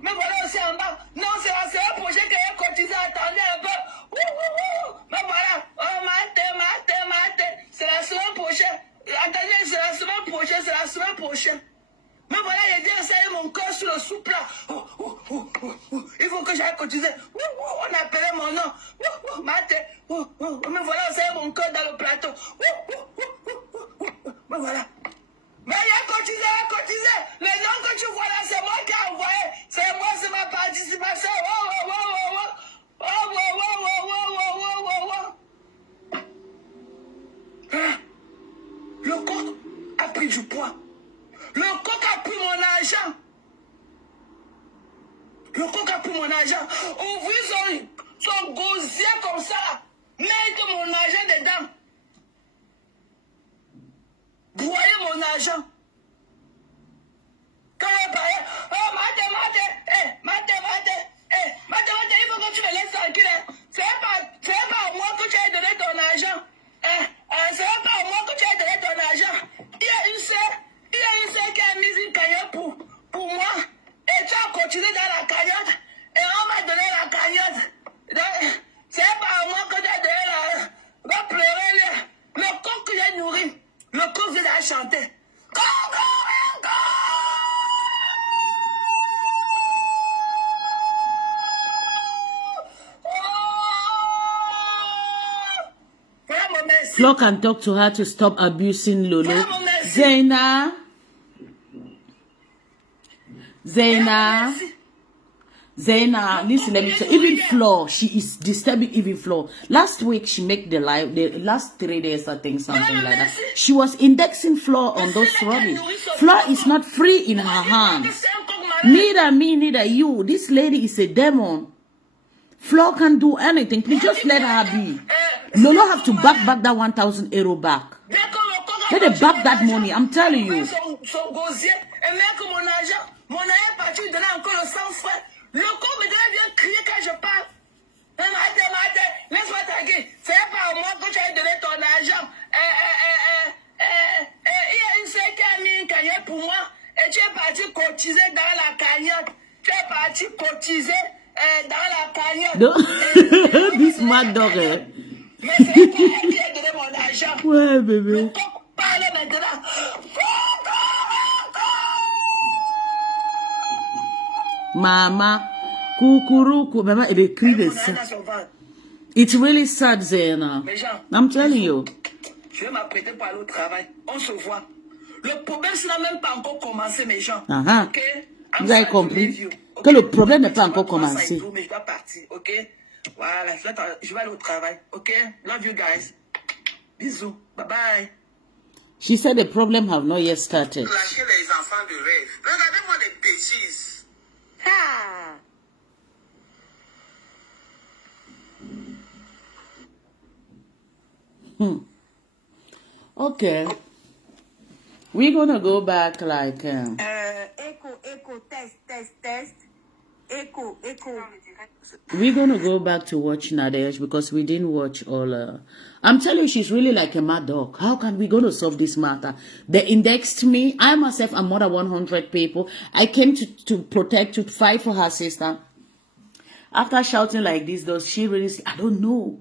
Mais voilà aussi en bas. Non, c'est la seule projet qu'elle a cotisé. Attendez un peu. Mais voilà. Oh, Mate. C'est la semaine prochaine. Attendez, c'est la semaine prochaine. Mais voilà, il a dit, ça y est, mon cœur sur le soupe là. Il faut que j'aille cotiser. On appelait mon nom. Mate. Mais voilà, ça y est, mon cœur dans le plateau. Mais voilà. Mais il a cotisé. Le nom que tu vois là, c'est moi qui ai envoyé. C'est moi, c'est ma participation. Le coq a pris du poids. Le coq a pris mon argent. Ouvrir son gosier comme ça. Mettre mon argent dedans. Broyer mon argent. Quand elle parlait, oh, Mate, il faut que tu me laisses tranquille. C'est pas à moi que tu as donné ton argent. C'est pas à moi que tu as donné ton argent. Il y a une sœur qui a mis une cagnotte pour moi. Et tu as continué dans la cagnotte. Et on m'a donné la cagnotte. Donc, c'est pas à moi que tu as donné la... Va pleurer le coq que j'ai nourri. Le coq vient chanter. Flo can talk to her to stop abusing Lolo. Zaina, listen, let me tell you. Even Flo, she is disturbing even Flo. Last week, she made the live, the last 3 days, I think, something like that. She was indexing Flo on those rubbish. Flo is not free in her hands. Neither me, neither you. This lady is a demon. Flo can do anything. Please just let her be. Lolo have to back that 1,000 euro back. Let her back that money, I'm telling you. Mon argent est parti, il donnait encore le sang frais. Le corps me donnait bien crier quand je parle. Mate, laisse-moi tranquille. C'est pas à moi que tu as donné ton argent. Il y a une sœur qui a mis une cagnotte pour moi. Et tu es parti cotiser dans la cagnotte. This mad dog. Mais c'est pas elle qui a donné mon argent. Ouais, bébé. Le coq parle maintenant. Mama, kukuruku, mama, it écrit de ça. It's really sad, Zena. I'm telling you. Je vais m'apprêter pour aller au travail. On se voit. Le problème, ça n'a même pas encore commencé, mes gens. Ok? Vous avez compris que le problème n'est pas encore commencé. Mais je dois partir, ok? Voilà, je vais aller au travail, ok? Love you guys. Bisous. Bye bye. She said the problem have not yet started. Lâchez les enfants de rêve. Regardez-moi les bêtises. Okay. We're gonna go back like Echo, test. Echo. we're gonna go back to watch Nadesh because we didn't watch all I'm telling you, she's really like a mad dog. How can we gonna solve this matter? They indexed me. I myself am more than 100 people. I came to protect, to fight for her sister. After shouting like this, does she really I don't know.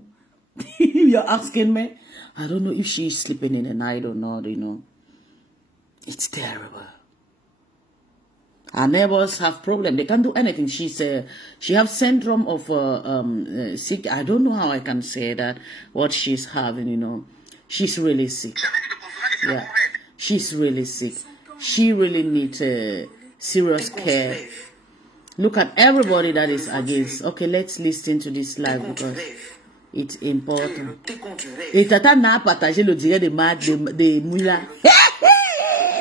You're asking me? I don't know if she's sleeping in the night or not, you know. It's terrible. Our neighbors have problem. They can't do anything. She has syndrome of sick. I don't know how I can say that. What she's having, you know, she's really sick. Yeah. She's really sick. She really needs serious care. Look at everybody that is against. Okay, let's listen to this live because it's important. Et Tata n'a partagé le direct de Moula.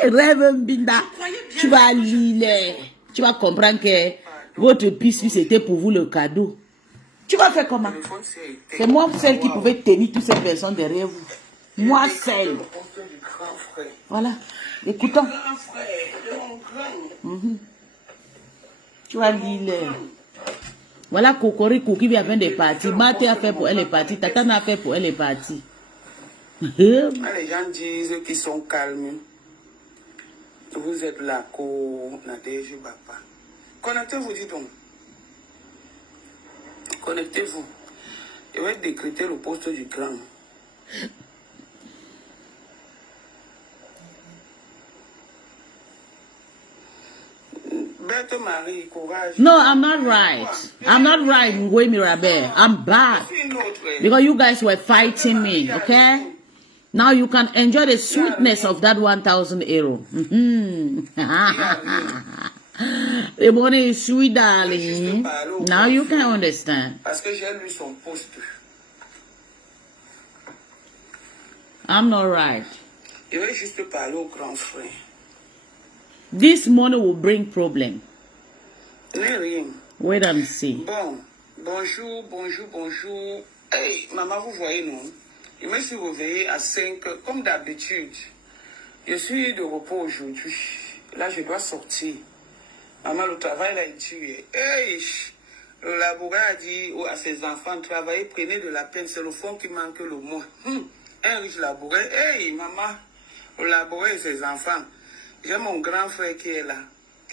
Rêve Binda. Tu vas lire. Tu vas comprendre que votre piste c'était pour vous le cadeau. Tu vas faire comment? C'est moi celle qui pouvait tenir toutes ces personnes derrière vous. Moi seule. Voilà. Écoutons. Tu vas lire. Voilà Cocorico qui vient des parties. Maté a fait pour elle les parties. Tata n'a fait pour elle les parties. Les gens disent qu'ils sont calmes. Vous êtes là, Nadège Bapa. Connectez-vous, dis donc. Connectez-vous. Je vais décréter le poste du grand. Marie, courage. No, I'm not right. I'm not right, Ngwe Mirabe. I'm bad. Because you guys were fighting me, okay? Now you can enjoy the sweetness of that 1,000 euro. The money is sweet, darling. Now you can understand. I'm not right. This money will bring problem. Wait and see. Bon, bonjour, bonjour, bonjour. Hey, maman, vous voyez, non? Je me suis réveillée à 5 heures, comme d'habitude. Je suis de repos aujourd'hui. Là, je dois sortir. Maman, le travail là est tué. Hey, le laboureur a dit à ses enfants, travaillez, prenez de la peine, c'est le fond qui manque le moins. Un riche laboureur. Hey, maman, le laboureur et ses enfants. J'ai mon grand frère qui est là,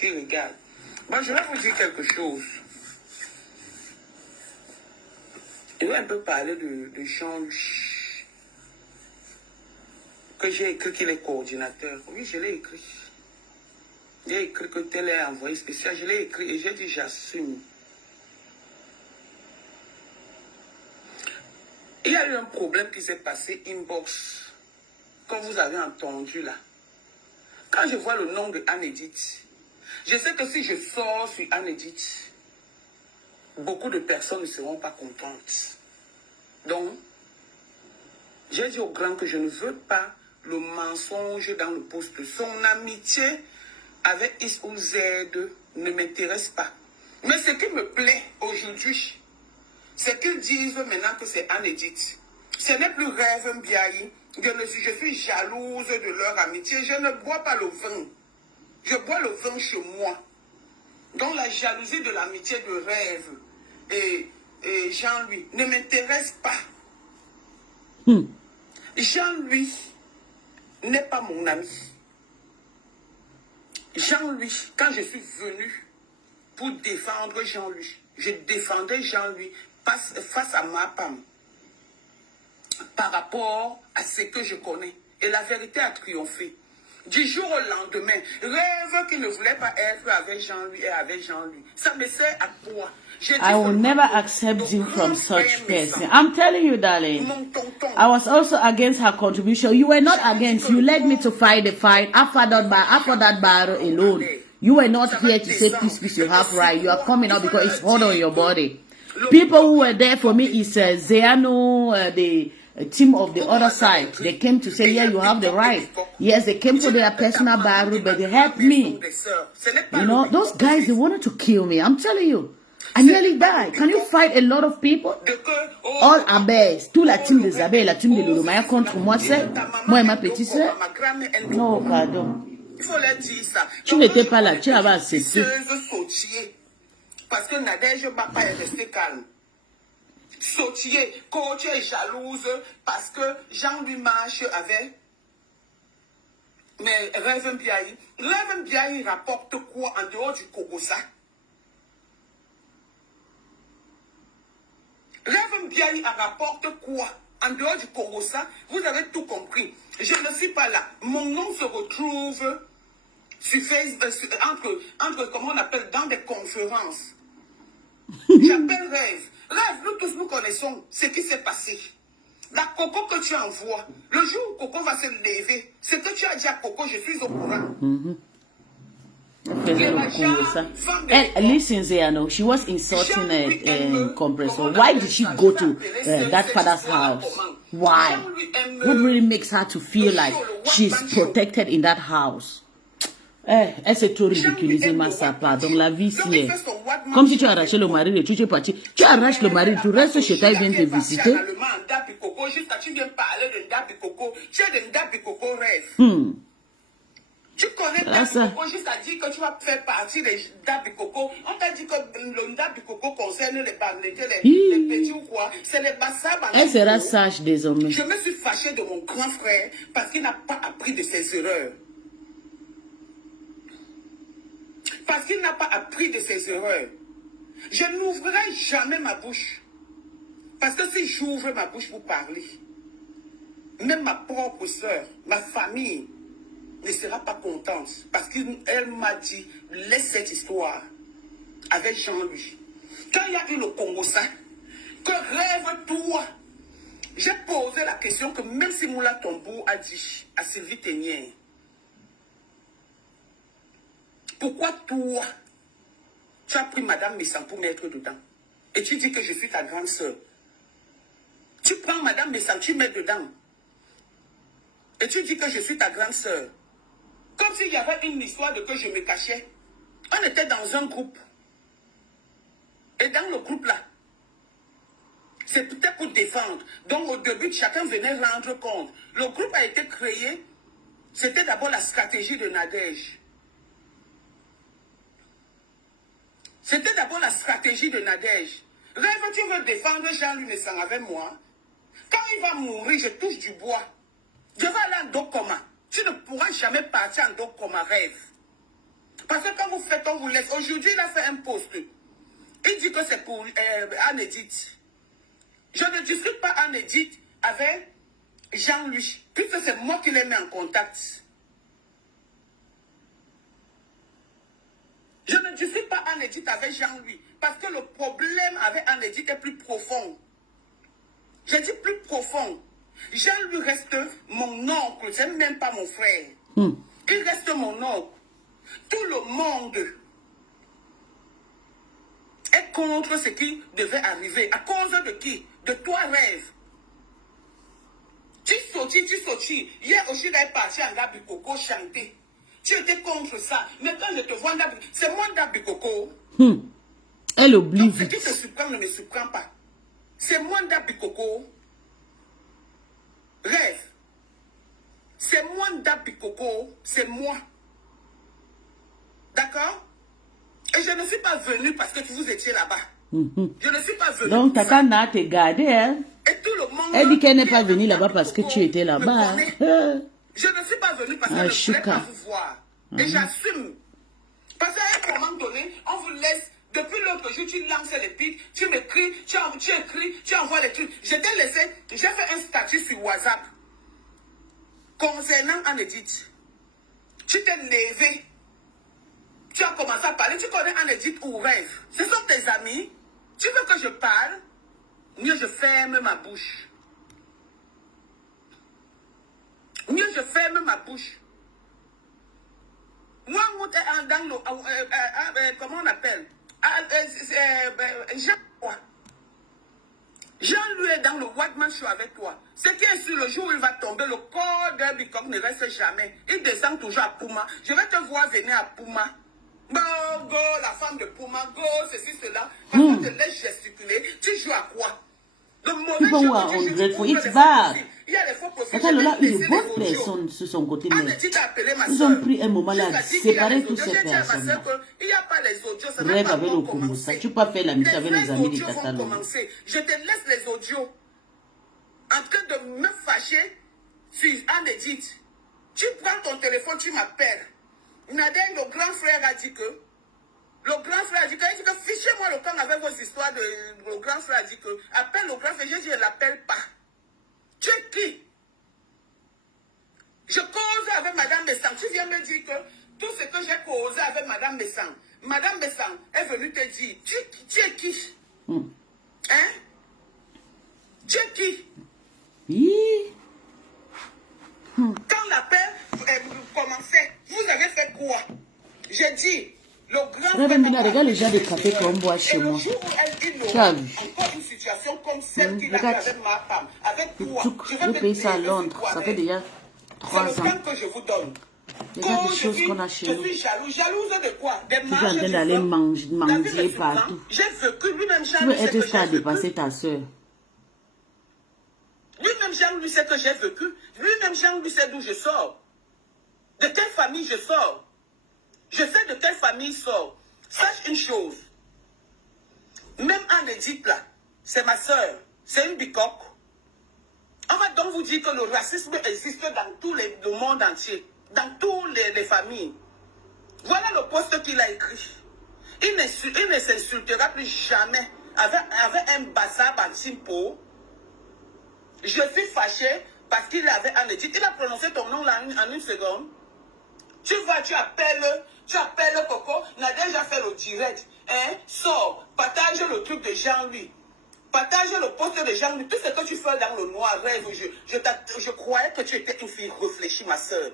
qui regarde. Bon, je vais vous dire quelque chose. Je vais un peu parler de Jean-Louis. Que j'ai écrit qu'il est coordinateur. Oui, je l'ai écrit. J'ai écrit que tel est envoyé spécial. Je l'ai écrit et j'ai dit j'assume. Il y a eu un problème qui s'est passé inbox. Comme vous avez entendu là. Quand je vois le nom de Anne-Edith, je sais que si je sors sur Anne-Edith, beaucoup de personnes ne seront pas contentes. Donc, j'ai dit au grand que je ne veux pas le mensonge dans le poste. Son amitié avec X ou Z ne m'intéresse pas. Mais ce qui me plaît aujourd'hui, c'est qu'ils disent maintenant que c'est Anne-Edith. Ce n'est plus Rêve Mbiaye. Je suis jalouse de leur amitié. Je ne bois pas le vin. Je bois le vin chez moi. Donc la jalousie de l'amitié de Rêve et Jean-Louis ne m'intéresse pas. Jean-Louis n'est pas mon ami. Jean-Louis, quand je suis venue pour défendre Jean-Louis, je défendais Jean-Louis face à ma femme. Par rapport à ce que je connais. Et la vérité a triomphé. Du jour au lendemain, Rêve qui ne voulait pas être avec Jean-Louis et avec Jean-Louis. Ça me sert à quoi? I will never accept you from such person. I'm telling you, darling. I was also against her contribution. You were not against. You led me to fight the fight after that battle alone. You were not here to say peace, you have right. You are coming out because it's hard on your body. People who were there for me is Zeano, the team of the other side. They came to say, yeah, you have the right. Yes, they came for their personal battle, but they helped me. You know, those guys, they wanted to kill me. I'm telling you. I nearly died. Can you fight a lot of people? All abeilles. Toute la team des abeilles, la team de Lolomaya contre moi, c'est moi et ma petite sœur. Non, pardon. Tu n'étais pas là, tu avais accepté. Parce que Nadège Bapa est resté calme. Sautier, coach est jalouse parce que Jean-Louis marche avec mais Rêve Mbiaye. Rêve Mbiaye rapporte quoi en dehors du Kogosa? Rêve Mbiaye rapporte quoi en dehors du Kogosa? Vous avez tout compris. Je ne suis pas là. Mon nom se retrouve sur Facebook, entre comment on appelle, dans des conférences. J'appelle Rêve. Rêve, nous tous nous connaissons ce qui s'est passé. La Coco que tu envoies, le jour où Coco va se lever, c'est que tu as dit à Coco, je suis au courant. Listen, Zayano, she was insulting a compressor. Why did she go to that father's house? Why? What really makes her to feel like she's protected in that house? Elle s'est trop ridiculisée, ma sapa. Donc la vie, c'est comme si tu arrachais le mari et tu es parti. Tu arraches le mari, tu restes chez toi, il vient te visiter. Tu connais Ndabi juste à dire que tu vas faire partie des Ndabi Coco. On t'a dit que le Ndabi Coco concerne les bandits, les petits ou quoi. C'est les bassabs. Elle sera sage désormais. Je me suis fâchée de mon grand frère parce qu'il n'a pas appris de ses erreurs. Parce qu'il n'a pas appris de ses erreurs. Je n'ouvrirai jamais ma bouche. Parce que si j'ouvre ma bouche pour parler, même ma propre soeur, ma famille, ne sera pas contente parce qu'elle m'a dit laisse cette histoire avec Jean-Louis. Quand il y a eu le Congo ça, que rêve-toi. J'ai posé la question que même si Moula Tombo a dit à Sylvie Ténière, pourquoi toi tu as pris Madame Messan pour mettre dedans et tu dis que je suis ta grande soeur. Tu prends Madame Messan, tu mets dedans et tu dis que je suis ta grande soeur. Comme s'il y avait une histoire de que je me cachais. On était dans un groupe. Et dans le groupe-là, c'était pour défendre. Donc au début, chacun venait rendre compte. Le groupe a été créé. C'était d'abord la stratégie de Nadège. C'était d'abord la stratégie de Nadège. Rêve, tu veux défendre Jean-Louis Messan avec moi. Quand il va mourir, je touche du bois. Je vais aller en dos commun. Tu ne pourras jamais partir en dos comme un rêve. Parce que quand vous faites, on vous laisse. Aujourd'hui, il a fait un post. Il dit que c'est pour Anne-Edith. Je ne discute pas Anne-Edith avec Jean-Louis. Puisque c'est moi qui les mets en contact. Je ne discute pas Anne-Edith avec Jean-Louis. Parce que le problème avec Anne-Edith est plus profond. Je dis plus profond. Jean-Louis reste mon oncle, c'est même pas mon frère. Il reste mon oncle. Tout le monde est contre ce qui devait arriver. À cause de qui? De toi, rêve. Tu sortis. Hier aussi, il est parti en Ndabi Coco chanter. Tu étais contre ça. Mais quand je te vois, c'est moi Ndabi Coco. Elle oublie vite. Ce qui te surprend ne me surprend pas. C'est moi Ndabi Coco. Rêve. C'est moi Ndabi Coco. C'est moi. D'accord? Et je ne suis pas venu parce que vous étiez là-bas. Je ne suis pas venu. Donc, Tata n'a te gardé, hein? Et tout le monde. Elle dit qu'elle n'est pas venue là-bas parce que tu étais là-bas. Je ne suis pas venu parce que je ne voulais pas vous voir. Et j'assume. Parce qu'à un moment donné, on vous laisse. Depuis l'autre jour, tu lances les pics, tu m'écris, tu écris, tu envoies les trucs. Je t'ai laissé, j'ai fait un statut sur WhatsApp concernant Anne-Edith. Tu t'es levé. Tu as commencé à parler. Tu connais Anne-Edith ou rêve. Ce sont tes amis. Tu veux que je parle? Mieux je ferme ma bouche. Mieux je ferme ma bouche. Moi, dans le... comment on appelle? Jean-Louis est dans le Whiteman Show avec toi. Ce qui est sur le jour où il va tomber, le corps d'un bicoque ne reste jamais. Il descend toujours à Pouma. Je vais te voir venir à Pouma. Go, la femme de Pouma, go, ceci, cela. Parce que je te laisse gesticuler. Tu joues à quoi? Le mauvais jeu que tu joues, it's bad. Il y a les faux profils. Attends, là, une bonne personne sur son côté. Ils ont pris un moment là, séparer toutes ces personnes. Il n'y a pas les audios. Rêve avec le Congo, ça. Tu peux pas faire l'amitié avec les amis du Catalogne. Je te laisse les audios en train de me fâcher sur Anne-Edith. Tu prends ton téléphone, tu m'appelles. Nadège, le grand frère a dit que fichez-moi le camp avec vos histoires de... Le grand frère a dit que, appelle le grand frère, je ne l'appelle pas. Tu es qui? Je cause avec Madame Messan. Tu viens me dire que tout ce que j'ai causé avec Madame Messan est venue te dire, tu es qui? Hein? Tu es qui? Là, regarde les gens de café qu'on boit chez moi. Tu as vu? Encore une situation comme celle qu'il a Regarde. avec ma femme, avec toi. Je paye ça à Londres. Ça fait déjà 3 C'est ans. le temps que je vous donne. Regarde les choses qu'on a chez nous. Je suis jalouse de quoi? Des Tu es en train d'aller manger partout. J'ai vécu lui-même, Tu veux être jusqu'à à dépasser ta soeur. Lui-même, Jean-Louis sait que j'ai vécu. Lui-même, Jean-Louis sait d'où je sors. De quelle famille je sors. Je sais de quelle famille il sort. Sache une chose. Même Anne-Edith, là, c'est ma soeur. C'est une bicoque. On va donc vous dire que le racisme existe dans tout le monde entier. Dans toutes les familles. Voilà le poste qu'il a écrit. Il ne s'insultera plus jamais avec un bazar Bansimpo. Je suis fâché parce qu'il avait Anne-Edith. Il a prononcé ton nom là en une seconde. Tu vas, tu appelles Coco. Il a déjà fait le direct. Hein? Sors, partage le truc de Jean-Louis. Partage le poste de Jean-Louis. Tout ce que tu fais dans le noir rêve. Je croyais que tu étais une fille réfléchie, ma soeur.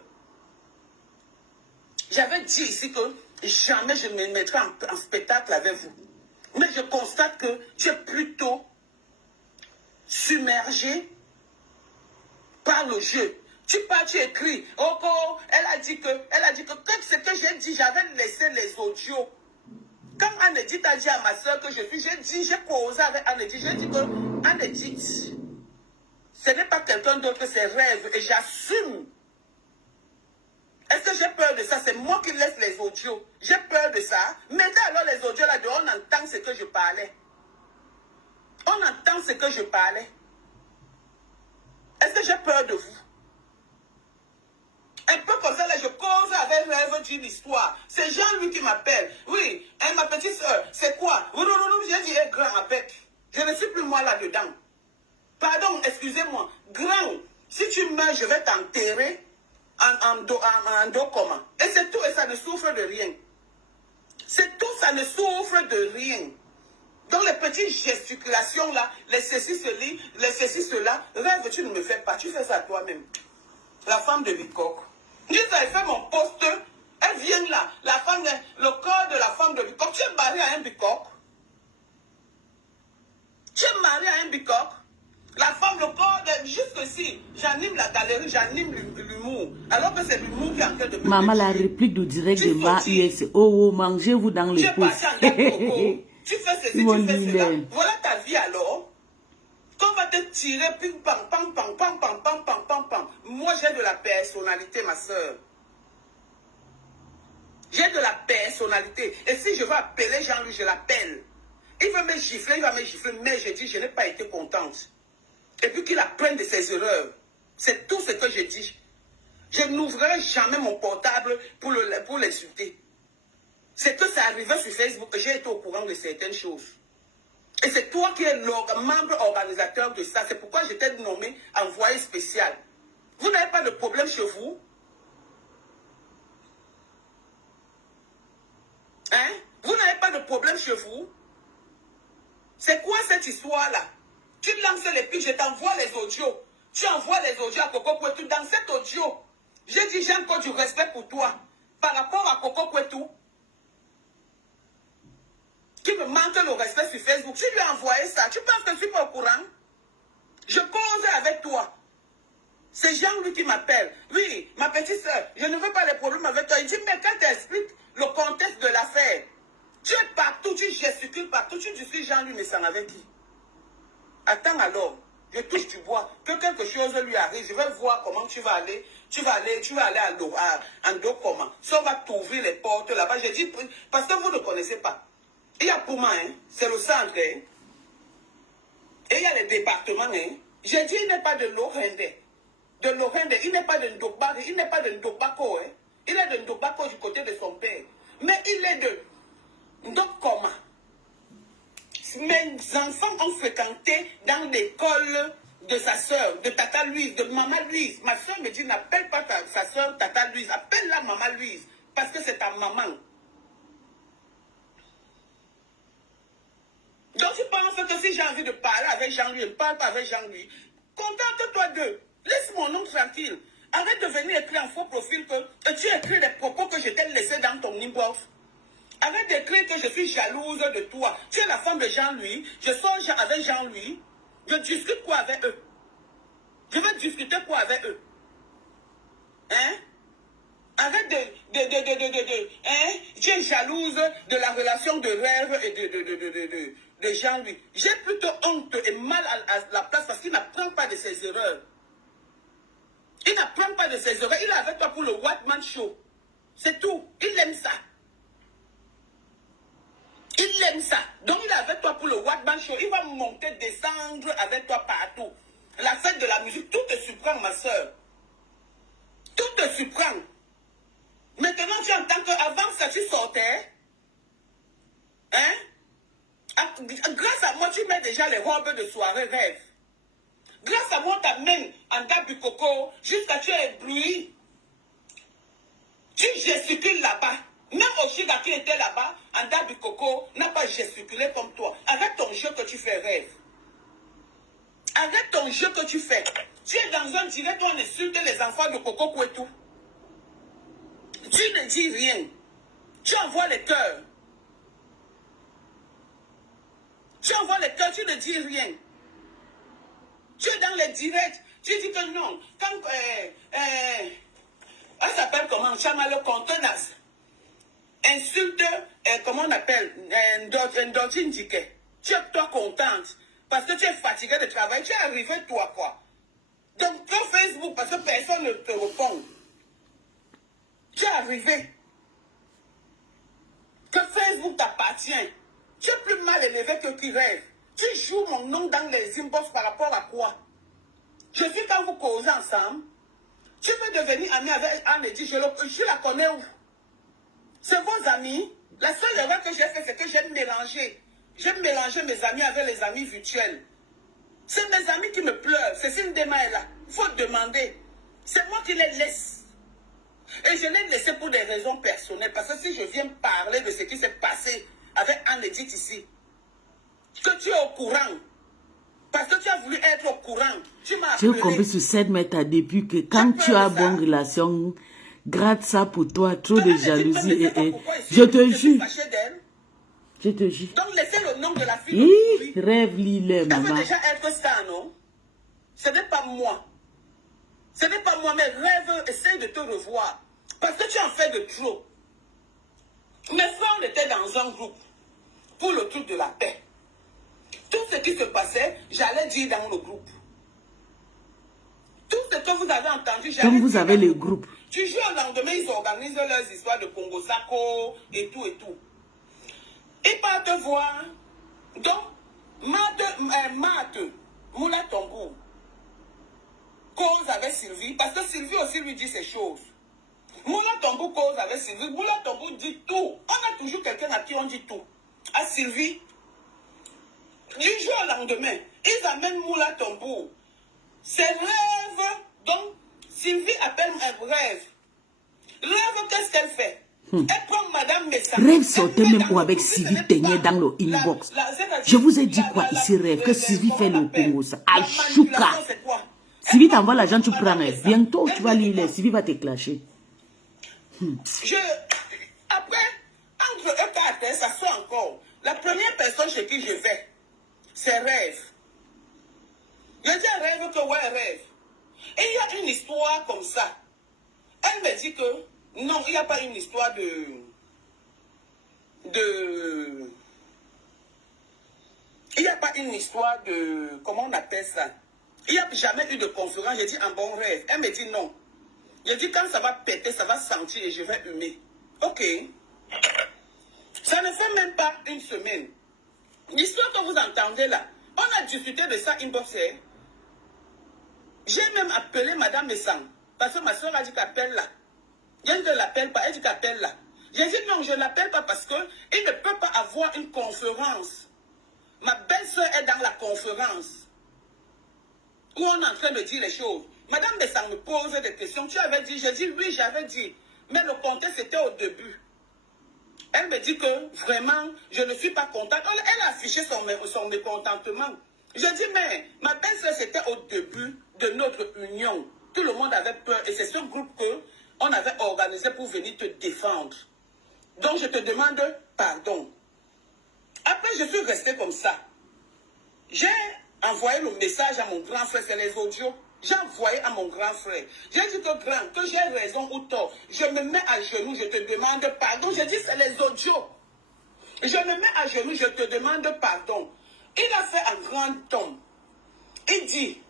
J'avais dit ici que jamais je me mettrai en spectacle avec vous. Mais je constate que tu es plutôt submergé par le jeu. Tu pars, tu écris. Oh, elle a dit que comme ce que j'ai dit, j'avais laissé les audios. Quand Anne-Edith a dit à ma soeur que j'ai causé avec Anne-Edith, j'ai dit que Anne-Edith, ce n'est pas quelqu'un d'autre que ses rêves et j'assume. Est-ce que j'ai peur de ça? C'est moi qui laisse les audios. J'ai peur de ça. Mettez alors les audios là-dedans, on entend ce que je parlais. On entend ce que je parlais. Est-ce que j'ai peur de vous? Un peu comme ça, là, je cause avec rêve d'une histoire. C'est Jean-Louis qui m'appelle. Oui, hein, ma petite soeur, c'est quoi? J'ai dit, grand avec. Je ne suis plus moi là-dedans. Pardon, excusez-moi. Grand, si tu meurs, je vais t'enterrer en dos commun. Et c'est tout, et ça ne souffre de rien. C'est tout, ça ne souffre de rien. Donc les petites gesticulations là, les ceci, cela, rêve, tu ne me fais pas, tu fais ça toi-même. La femme de Bicoque. Je t'avais fait mon poste, elle vient là, le corps de la femme de Bicoque. Tu es marié à un Bicoque. Tu es marié à un Bicoque. La femme, le corps, jusqu'ici, j'anime la galerie, j'anime l'humour. Alors que c'est l'humour qui est en train de me Maman, la réplique du direct de ma US. Oh, mangez-vous dans les pouces. Tu fais ceci, tu fais cela. Voilà ta vie alors. Quand on va te tirer, ping, pam, pam, pam, pam, pam, pam, pam, pam, pam. Moi, j'ai de la personnalité, ma soeur. J'ai de la personnalité. Et si je veux appeler Jean-Louis, je l'appelle. Il va me gifler, mais je dis, je n'ai pas été contente. Et puis qu'il apprenne de ses erreurs. C'est tout ce que je dis. Je n'ouvrirai jamais mon portable pour l'insulter. C'est que ça arrivait sur Facebook que j'ai été au courant de certaines choses. Et c'est toi qui es le membre organisateur de ça. C'est pourquoi je t'ai nommé envoyé spécial. Vous n'avez pas de problème chez vous? Hein? Vous n'avez pas de problème chez vous? C'est quoi cette histoire-là? Tu lances les pics, je t'envoie les audios. Tu envoies les audios à Coco Kouetou. Dans cet audio, j'ai dit j'ai encore du respect pour toi. Par rapport à Coco Kouetou, qui me manque le respect sur Facebook. Tu lui as envoyé ça. Tu penses que je ne suis pas au courant? Je cause avec toi. C'est Jean-Louis qui m'appelle. Oui, ma petite soeur, je ne veux pas les problèmes avec toi. Il dit, mais quand tu expliques le contexte de l'affaire, tu es partout, tu gesticules partout, tu dis Jean-Louis, mais ça avec qui? Attends alors, je touche du bois. Que quelque chose lui arrive, je vais voir comment tu vas aller. Tu vas aller en dos comment. Si on va t'ouvrir les portes là-bas, j'ai dit, parce que vous ne connaissez pas. Il y a Pouma, hein, c'est le centre, hein, et il y a les départements. Hein. J'ai dit, il n'est pas de Lorende. Il n'est pas de Ndobako, il n'est pas de Ndobako. Hein. Il est de Ndobako du côté de son père. Mais il est de Ndokoma. Mes enfants ont fréquenté dans l'école de sa soeur, de Tata Louise, de Maman Louise. Ma soeur me dit, n'appelle pas sa soeur Tata Louise, appelle-la Maman Louise, parce que c'est ta maman. Donc tu penses que si j'ai envie de parler avec Jean-Louis, je ne parle pas avec Jean-Louis. Contente-toi d'eux. Laisse mon nom tranquille. Arrête de venir écrire en faux profil que tu écris les propos que je t'ai laissés dans ton inbox. Arrête d'écrire que je suis jalouse de toi. Tu es la femme de Jean-Louis. Je sors avec Jean-Louis. Je discute quoi avec eux? Je vais discuter quoi avec eux? Hein? Arrête hein? Tu es jalouse de la relation de Rêve et de Jean-Louis. J'ai plutôt honte et mal à la place parce qu'il n'apprend pas de ses erreurs. Il n'apprend pas de ses erreurs. Il est avec toi pour le White Man Show. C'est tout. Il aime ça. Il aime ça. Donc il est avec toi pour le White Man Show. Il va monter, descendre avec toi partout. La fête de la musique, tout te surprend, ma soeur. Tout te surprend. Maintenant, tu entends qu'avant ça, tu sortais. Hein? Grâce à moi, tu mets déjà les robes de soirée Rêve. Grâce à moi, on t'amène en Dabu Coco jusqu'à tu es ébloui. Tu gesticules là-bas. Même Oshiga qui était là-bas, en Dabu Coco, n'a pas gesticulé comme toi. Arrête ton jeu que tu fais, Rêve. Arrête ton jeu que tu fais. Tu es dans un direct où on insulte les enfants de Coco Kouetou. Tu ne dis rien. Tu envoies les cœurs. Tu envoies les cœurs, tu ne dis rien. Tu es dans les directs. Tu dis que non. Quand elle s'appelle comment? Chamalo Contenas. Insulte, comment on appelle? Ndotine Dike. Tu es toi contente. Parce que tu es fatigué de travail. Tu es arrivé toi quoi. Donc ton Facebook, parce que personne ne te répond. Tu es arrivé. Que Facebook t'appartient. Tu es plus mal élevé que qui Rêve. Tu joues mon nom dans les inbox par rapport à quoi? Je dis quand vous causez ensemble, tu veux devenir ami avec Anne-Edith, je la connais où? C'est vos amis. La seule erreur que j'ai fait, c'est que j'ai mélangé. J'ai mélangé mes amis avec les amis virtuels. C'est mes amis qui me pleurent. C'est Sindema est là. Il faut demander. C'est moi qui les laisse. Et je l'ai laissé pour des raisons personnelles. Parce que si je viens parler de ce qui s'est passé avec Anne-Edith ici, que tu es au courant, parce que tu as voulu être au courant, tu m'as appelé. J'ai compris sur cette méthode depuis que quand tu as bonne relation, gratte ça pour toi, trop de jalousie. Je te jure. Je te jure. Donc laissez le nom de la fille. Rêve Lille, maman. Elle veut déjà être ça, non? Ce n'est pas moi. Ce n'est pas moi, mais Rêve, essaie de te revoir. Parce que tu en fais de trop. Mes frères, on était dans un groupe pour le truc de la paix. Tout ce qui se passait, j'allais dire dans le groupe. Tout ce que vous avez entendu, j'allais dire. Comme vous avez le groupe. Tu joues au lendemain, ils organisent leurs histoires de Congo Sako et tout et tout. Ils partent te voir. Donc, Matt, Moula Tombou, cause avec Sylvie, parce que Sylvie aussi lui dit ces choses. Moula Tombou cause avec Sylvie. Moula Tombou dit tout. On a toujours quelqu'un à qui on dit tout. À Sylvie, du jour au lendemain, ils amènent Moula Tombou. C'est Rêve. Donc, Sylvie appelle un Rêve. Rêve, qu'est-ce qu'elle fait? Elle prend Madame Messa. Rêve sortait même où avec Sylvie tenait dans le inbox. Je vous ai dit quoi ici, Rêve? Que Sylvie fait le Congo, ça. Aïchouka. Sylvie t'envoie l'argent, tu prends. Bientôt, tu vas lire. Sylvie va te clasher. Après, entre eux quatre, ça sort encore. La première personne chez qui je vais, c'est Rêve. Je dis à Rêve que ouais, Rêve. Et il y a une histoire comme ça. Elle me dit que non, il n'y a pas une histoire il n'y a pas une histoire de, comment on appelle ça? Il n'y a jamais eu de conférence. J'ai dit un bon Rêve. Elle me dit non. J'ai dit quand ça va péter, ça va sentir et je vais humer. Ok. Ça ne fait même pas une semaine. L'histoire que vous entendez là, on a discuté de ça inboxé. J'ai même appelé Madame Messang. Parce que ma soeur a dit qu'appelle là. Je ne l'appelle pas, elle dit qu'appelle là. J'ai dit non, je ne l'appelle pas parce qu'il ne peut pas avoir une conférence. Ma belle-soeur est dans la conférence. Où on est en train de dire les choses. Madame Messang me pose des questions. Tu avais dit, j'ai dit oui, j'avais dit. Mais le contexte c'était au début. Elle me dit que vraiment, je ne suis pas contente. Elle a affiché son mécontentement. Je dis, mais ma belle-soeur, c'était au début de notre union. Tout le monde avait peur. Et c'est ce groupe qu'on avait organisé pour venir te défendre. Donc, je te demande pardon. Après, je suis resté comme ça. J'ai envoyé le message à mon grand frère, c'est les audios. J'ai envoyé à mon grand frère. J'ai dit que grand, que j'ai raison ou tort. Je me mets à genoux, je te demande pardon. J'ai dit, c'est les audios. Je me mets à genoux, je te demande pardon. Il a fait un grand homme. Il dit,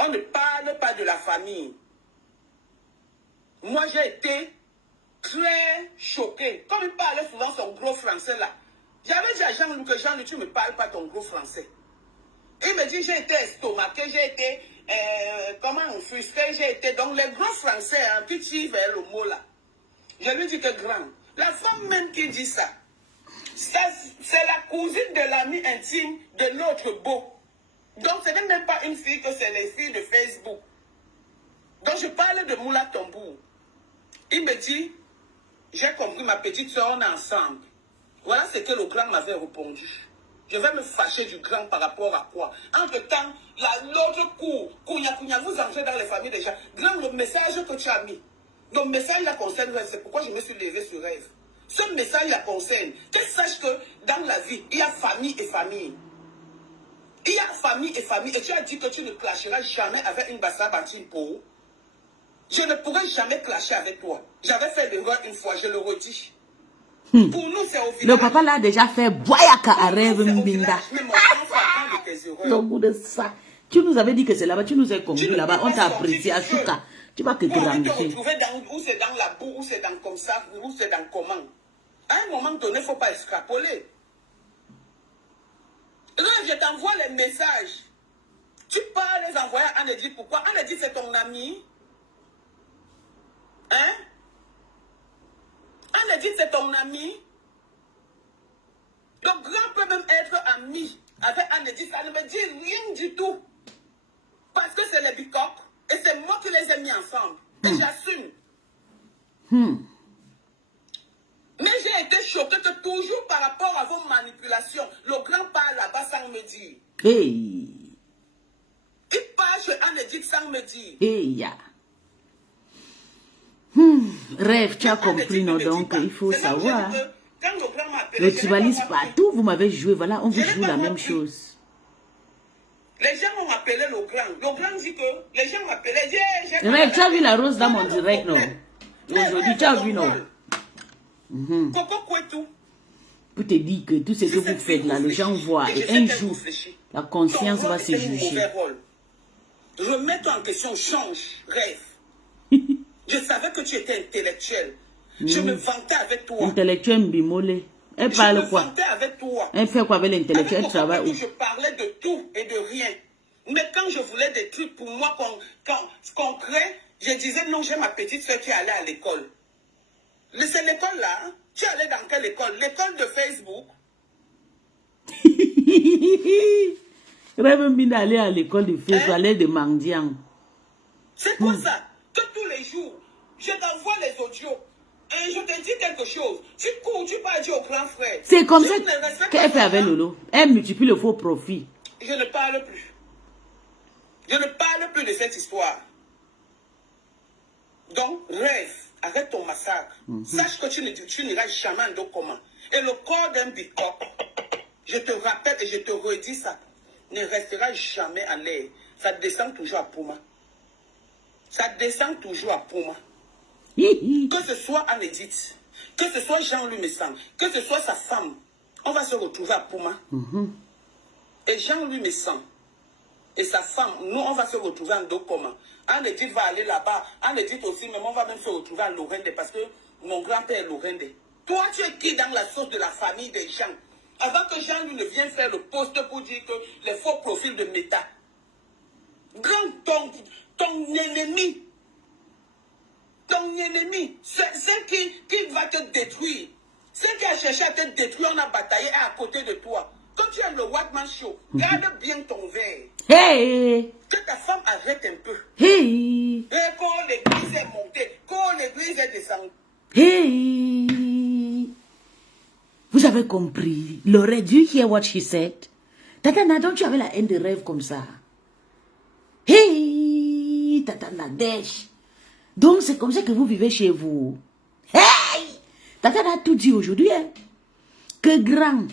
on ne parle pas de la famille. Moi, j'ai été très choqué. Comme il parlait souvent son gros français là. J'avais dit à Jean-Luc que Jean-Luc, tu ne me parles pas ton gros français. Il me dit, j'ai été estomaqué, j'ai été, comment offusqué, j'ai été... Donc les gros français, un petit vers le mot là. Je lui dis que grand. La femme même qui dit ça, c'est la cousine de l'ami intime de l'autre beau. Donc ce n'est même pas une fille que c'est les filles de Facebook. Donc je parle de Moula Tambour. Il me dit, j'ai compris, ma petite soeur, on est ensemble. Voilà ce que le grand m'avait répondu. Je vais me fâcher du grand par rapport à quoi? Entre-temps, l'autre coup, Kounia, vous entrez dans les familles déjà. Grand, le message que tu as mis, le message la concerne, c'est pourquoi je me suis levé sur rêve. Ce message la concerne. Que sache que dans la vie, il y a famille et famille. Il y a famille et famille. Et tu as dit que tu ne clasheras jamais avec une Bassa Batimpo. Je ne pourrai jamais clasher avec toi. J'avais fait l'erreur une fois, je le redis. Pour nous, c'est au village. Le papa l'a déjà fait. Boyaka à rêve Mbinda. Le goût de ça. Tu nous avais dit que c'est là-bas, tu nous as conduit là-bas, on t'a apprécié à Chouka. Tu vas que grandir. Où c'est dans la boue, où c'est dans comme ça, où c'est dans comment. À un moment donné, il ne faut pas extrapoler. Là, je t'envoie les messages. Tu peux les envoyer à Anne-Edith. Pourquoi? Anne-Edith, c'est ton ami. Hein? Anne-Edith, c'est ton ami. Le grand peut même être ami avec Anne-Edith. Ça ne me dit rien du tout. Parce que c'est les bicoques. Et c'est moi qui les ai mis ensemble. Et j'assume. Mais j'ai été choqué que toujours par rapport à vos manipulations, le grand parle là-bas sans me dire. Hey. Il parle chez Anne-Edith sans me dire. Hey, ya. Rêve, tu as compris, non? Donc, il faut savoir. Le Tibalis partout, vous m'avez joué. Voilà, on vous joue la même chose. Les gens m'ont appelé le grand. Le grand dit que les gens m'appelaient. Rêve, tu as vu la rose dans mon direct, non? Aujourd'hui, tu as vu, non? Coco Kouetou. Pour te dire que tout ce que vous faites là, les gens voient. Et un jour, la conscience va se juger. Remets-toi en question, change, rêve. Je savais que tu étais intellectuel. Je me vantais avec toi. Intellectuel bimolé. Elle parle quoi? Je me vantais avec toi. Elle fait quoi avec l'intellectuel? Elle travaille où? Je parlais de tout et de rien. Mais quand je voulais des trucs pour moi concrets, je disais non, j'ai ma petite soeur qui allait à l'école. C'est l'école là. Hein? Tu allais dans quelle école? L'école de Facebook. Rêve bien d'aller à l'école de Facebook, aller de Mandiang. C'est quoi ça? Que tous les jours, je t'envoie les audios et je te dis quelque chose. Tu cours, tu parles au grand frère. C'est comme ça qu'elle fait avec Lolo. Elle multiplie le faux profit. Je ne parle plus. Je ne parle plus de cette histoire. Donc, rêve, arrête ton massacre. Sache que tu n'iras jamais en dos commun. Et le corps d'un bicoque, je te rappelle et je te redis ça, ne restera jamais en l'air. Ça descend toujours à Pouma. Ça descend toujours à Pouma. Que ce soit Anne-Edith, que ce soit Jean-Louis Messan, que ce soit sa femme, on va se retrouver à Pouma. Et Jean-Louis Messan et sa femme, nous, on va se retrouver en dos commun. Anne-Edith va aller là-bas. Anne-Edith aussi, mais on va même se retrouver à Lorende parce que mon grand-père est Lorende. Toi, tu es qui dans la sauce de la famille des gens? Avant que Jean-Louis ne vienne faire le poste pour dire que les faux profils de Méta. Grand ton ennemi. Ton ennemi. C'est qui va te détruire. C'est qui a cherché à te détruire, on a bataillé à côté de toi. Quand tu es le Whiteman Show, garde bien ton verre. Hey! Que ta femme arrête un peu. Hey! Et quand l'église est montée, quand l'église est descendue. Hey! Vous avez compris. Laura, do you hear what she said? Tatana, don't you have la haine de rêve comme ça? Hey! Tatana, dèche. Donc, c'est comme ça que vous vivez chez vous. Tata a tout dit aujourd'hui. Hein? Que grand,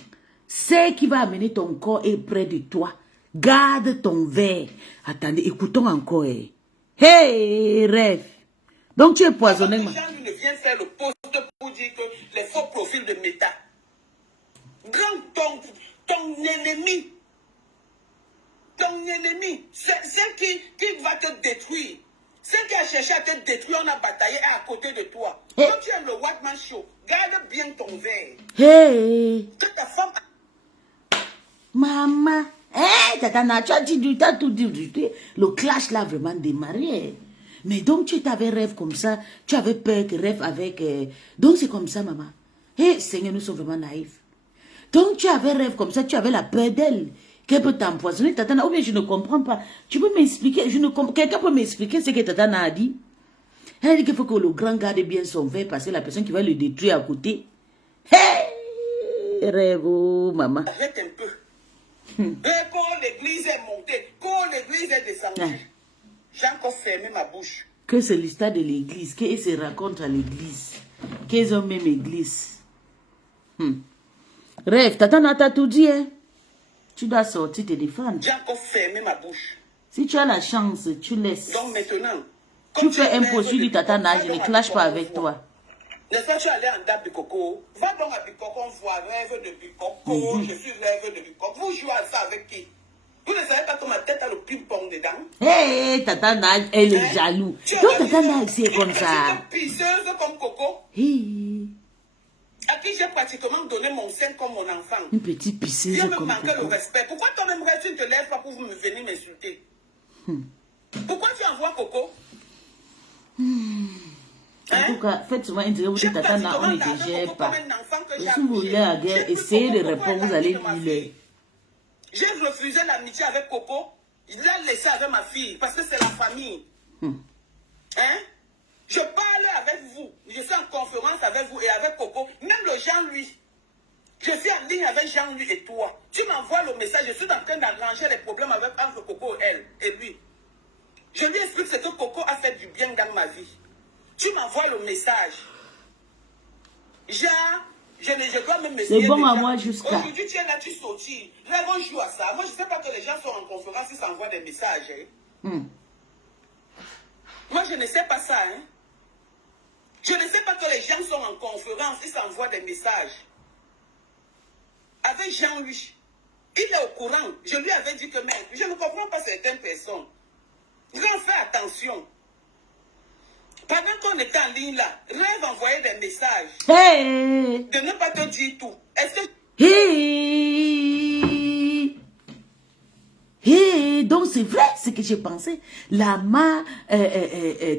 ce qui va amener ton corps est près de toi. Garde ton verre. Attendez, écoutons encore. Hein. Hey, rêve. Donc tu es poisonné. Les gens ne viennent faire le poste pour dire que les faux profils de méta. Grand ton ennemi. Ton ennemi. C'est qui va te détruire. Celle qui a cherché à te détruire, on a bataillé à côté de toi. Hey. Quand tu aimes le Whiteman Show, garde bien ton verre. Hey. Que ta femme... Maman. Hey, tata, tu as dit du temps, tout dit. Le clash là vraiment démarré. Mais donc tu avais rêve comme ça. Tu avais peur que rêve avec... Donc c'est comme ça, maman. Hey, Seigneur, nous sommes vraiment naïfs. Donc tu avais rêve comme ça, tu avais la peur d'elle. Qu'elle peut t'empoisonner, Tatana, ou bien je ne comprends pas. Tu peux m'expliquer, quelqu'un peut m'expliquer ce que Tatana a dit? Elle dit qu'il faut que le grand garde bien son verre parce que la personne qui va le détruire à côté. Hey, rêve, oh, maman. Arrête un peu. Et quand l'église est montée, quand l'église est descendue, j'ai encore fermé ma bouche. Que c'est l'histoire de l'église, qu'ils se racontent à l'église, qu'ils ont même église. Rêve, Tatana t'a tout dit, hein? Tu dois sortir te défendre. J'ai encore fermé ma bouche. Si tu as la chance, tu laisses. Donc maintenant, tu fais un postu du Tatana, je ne clash pas avec toi. N'est-ce pas, tu es allé en date de Coco. Va donc à Bicocco, on voit rêve de Bicocco, je suis rêve de Bicocco. Vous jouez à ça avec qui? Vous ne savez pas que ma tête a le ping-pong dedans? Hé, Tatana, elle est jaloux. Donc Tatana, c'est comme ça. Tu es pisseuse comme Coco. Hey. À qui j'ai pratiquement donné mon sein comme mon enfant. Une petite pisseuse Viens me comme manquer le Coco. respect. Pourquoi toi-même tu ne te lèves pas pour me venir m'insulter? Pourquoi tu envoies Coco? En tout cas, faites souvent une vous dites Tatana, on ne te gère pas. Et si vous voulez la guerre, essayez de répondre, vous allez lire. J'ai refusé l'amitié avec Coco. Il l'a laissé avec ma fille parce que c'est la famille. Hein? Je parle avec vous. Je suis en conférence avec vous et avec Coco. Même le Jean-Louis. Je suis en ligne avec Jean-Louis et toi. Tu m'envoies le message. Je suis en train d'arranger les problèmes entre Coco et elle et lui. Je lui explique ce que Coco a fait du bien dans ma vie. Tu m'envoies le message. Je dois même me C'est bon à moi jusqu'à. Aujourd'hui, tu es là, tu sortis. Rêve, on joue à ça. Moi, je ne sais pas que les gens sont en conférence, ils s'envoient des messages. Hein. Moi, je ne sais pas ça. Hein. Je ne sais pas que les gens sont en conférence, ils s'envoient des messages. Avec Jean-Louis. Il est au courant. Je lui avais dit que même, je ne comprends pas certaines personnes. Grand, fais attention. Pendant qu'on était en ligne là, Rêve envoyait des messages. Hey. De ne pas te dire tout. Est-ce que... Hey. Hey. Donc c'est vrai ce que j'ai pensé. La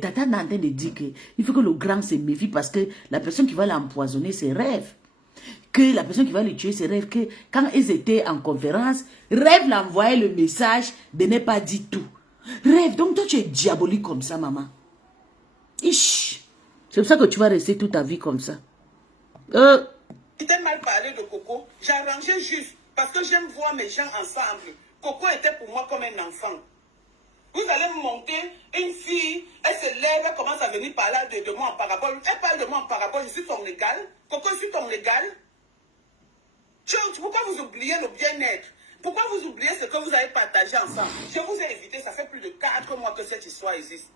Tata n'a en train de dire qu'il faut que le grand se méfie parce que la personne qui va l'empoisonner, c'est Rêve. Que la personne qui va le tuer, c'est Rêve. Que quand ils étaient en conférence, Rêve l'envoyait le message de ne pas dire tout. Rêve, donc toi tu es diabolique comme ça, maman. C'est pour ça que tu vas rester toute ta vie comme ça. J'étais mal parlé de Coco. J'ai arrangé juste parce que j'aime voir mes gens ensemble. Coco était pour moi comme un enfant. Vous allez me monter une fille, elle se lève, elle commence à venir parler de moi en parabole. Elle parle de moi en parabole, je suis ton égal. Coco, je suis ton égal. Pourquoi vous oubliez le bien-être? Pourquoi vous oubliez ce que vous avez partagé ensemble? Je vous ai évité, ça fait plus de 4 mois que cette histoire existe.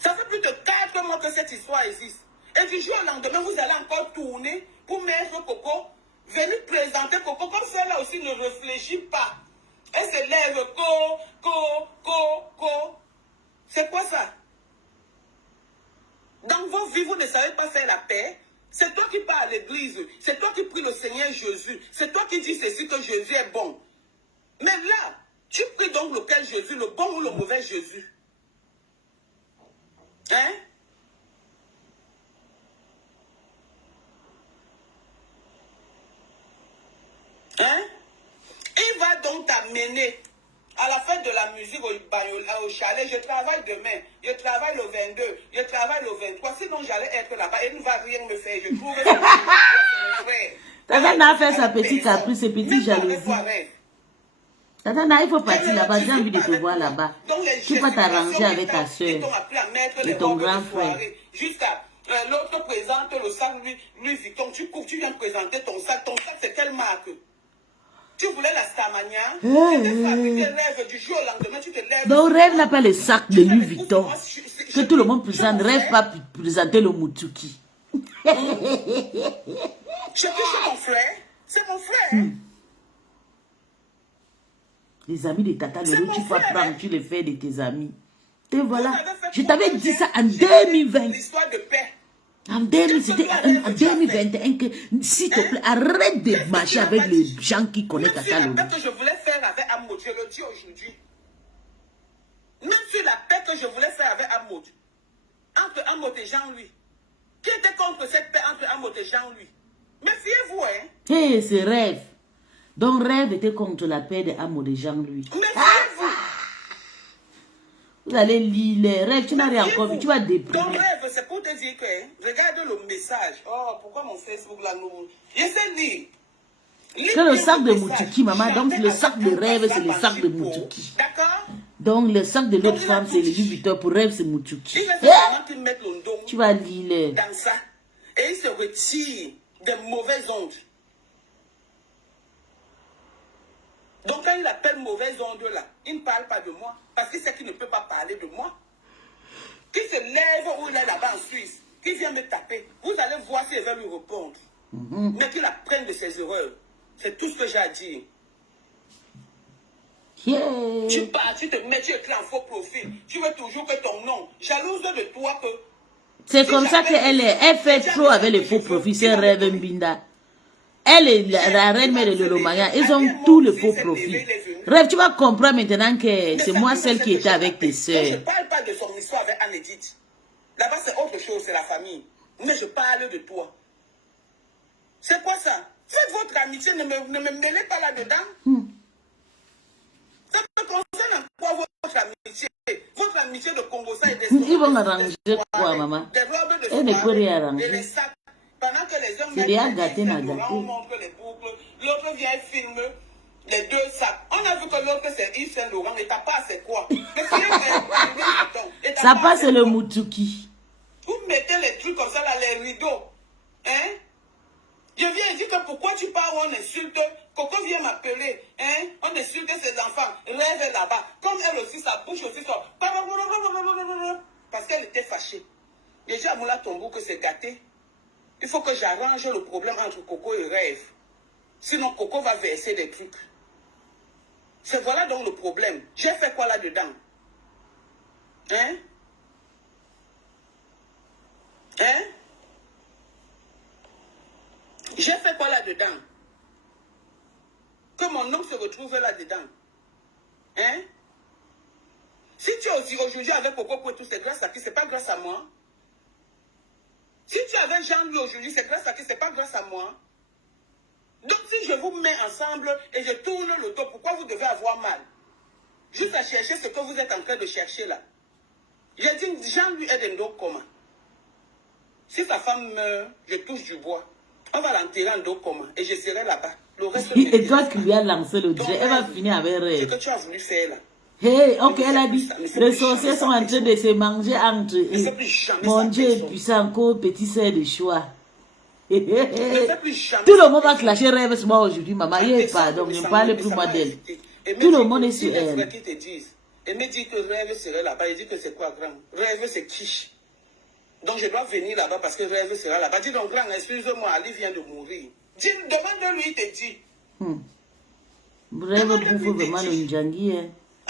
Ça fait plus de 4 mois que cette histoire existe. Et du jour au lendemain, vous allez encore tourner pour mettre Coco, venir présenter Coco. Comme celle-là aussi ne réfléchit pas. Elle se lève, C'est quoi ça? Dans vos vies, vous ne savez pas faire la paix. C'est toi qui pars à l'église. C'est toi qui pries le Seigneur Jésus. C'est toi qui dis ceci que Jésus est bon. Mais là, tu pries donc lequel Jésus, le bon ou le mauvais Jésus? Hein? Hein? Il va donc t'amener à la fin de la musique au chalet. Je travaille demain, je travaille le 22, je travaille le 23. Sinon, j'allais être là-bas. Il ne va rien me faire. Je trouve que c'est mon frère. Tata n'a fait sa petite caprice, ses petits jalousies. Tata, il faut partir là-bas. J'ai envie de te voir là-bas. Tu peux t'arranger avec ta soeur et ton grand frère. Jusqu'à l'autre présente le sac Louis Vuitton. Tu cours, tu viens présenter ton sac. Ton sac, c'est quelle marque? Tu voulais la Starmania? Tu t'es fabriqué rêve du jour au lendemain. Tu te lèves. Donc, rêve n'a pas le sac de Louis Vuitton. Que tout le monde présente. Rêve pas présenter le Mutuki. Je suis mon frère. C'est mon frère. Les amis de Tata Lolo, tu vas prendre, tu les fais de tes amis. Et voilà. Je t'avais dit ça en 2020. L'histoire de paix. En 2021, que s'il te plaît, arrête de marcher avec les gens qui connaissent Tata Lolo. Même sur la paix que je voulais faire avec Amoud, je le dis aujourd'hui. Même sur la paix que je voulais faire avec Amoud, entre Amoud et Jean-Louis. Qui était contre cette paix entre Amoud et Jean-Louis? Méfiez-vous, hein? Hé, c'est Rêve. Donc Rêve était contre la paix de Amoud et Jean-Louis. Méfiez-vous. Vous allez lire les rêves, tu n'as rien encore vu, tu vas déprimer. Ton rêve, c'est pour te dire que, hein, regarde le message. Oh, pourquoi mon Facebook là nous... Je sais lire. C'est le sac de Mutuki, maman. Donc le sac de Rêve, c'est le sac de Mutuki. D'accord? Donc le sac de l'autre femme, c'est le Louis Vuitton. Pour Rêve, c'est Mutuki. Tu vas lire. Dans ça. Et il se retire des mauvaises ondes. Donc quand il appelle mauvaise onde là, il ne parle pas de moi. Parce qu'il sait qu'il ne peut pas parler de moi. Qui se lève où il est là-bas en Suisse, qui vient me taper, vous allez voir s'il va lui répondre. Mais qu'il apprenne de ses erreurs. C'est tout ce que j'ai à dire. Tu pars, tu te mets, tu écris en faux profil. Tu veux toujours que ton nom, jalouse de toi que... C'est comme ça qu'elle est. Elle fait trop avec les faux profils. C'est Rêve Mbinda. Elle et la reine mère de Lolomaya, ils ont tous les faux profils. Rêve, tu vas comprendre maintenant que c'est moi celle qui était avec tes soeurs. Je ne parle pas de son histoire avec Anne-Edith. Là-bas, c'est autre chose, c'est la famille. Mais je parle de toi. C'est quoi ça? Faites votre amitié, ne me mêlez pas là-dedans. Ça me concerne en quoi votre amitié? Votre amitié de Congo, ça est des... Ils vont arranger quoi, maman? Des robes de elle ne peut rien arranger. et les sacs. Pendant que les hommes c'est déjà gâté, n'a gâté. on montre les boucles, l'autre vient et filme les deux sacs. On a vu que l'autre c'est Yves Saint Laurent et ta part c'est quoi? Ça passe le Mutuki. Vous mettez les trucs comme ça là, les rideaux. Hein? Je viens dire que pourquoi tu parles, on insulte. Coco vient m'appeler. Hein? On insulte ses enfants. Rêve est là-bas. Comme elle aussi, sa bouche aussi sort. Parce qu'elle était fâchée. Déjà, Moula Tombo que c'est gâté. Il faut que j'arrange le problème entre Coco et Rêve. Sinon, Coco va verser des trucs. C'est voilà donc le problème. J'ai fait quoi là-dedans? Hein? Hein? J'ai fait quoi là-dedans? Que mon homme se retrouve là-dedans. Hein? Si tu es aussi aujourd'hui avec Coco pour tout, c'est grâce à qui? C'est pas grâce à moi. Si tu es avec Jean-Louis aujourd'hui, c'est grâce à qui? C'est pas grâce à moi. Donc si je vous mets ensemble et je tourne le dos, pourquoi vous devez avoir mal? Juste à chercher ce que vous êtes en train de chercher là. J'ai dit, Jean-Louis est dans coma. Si sa femme meurt, je touche du bois. On va l'enterrer en dos coma et je serai là-bas. Et toi qui lui as lancé le jet, elle va finir avec Rêve. Ce que tu as voulu faire là. Hey, ok, elle a dit, les sorciers sont en train de se manger entre eux. Mon Dieu est puissant, encore petit sœur de choix. Tout le monde va clasher Rêve sur moi aujourd'hui, maman. Pardon, ne parle plus moi d'elle. Tout le monde est sur elle. Et me dit que Rêve serait là-bas. Il dit que c'est quoi grand? Rêve c'est quiche. Donc je dois venir là-bas parce que Rêve sera là-bas. Dis donc grand, excuse-moi, Ali vient de mourir. Dis, demande-lui, il te dit. Rêve bouffe vraiment le Ndjangi.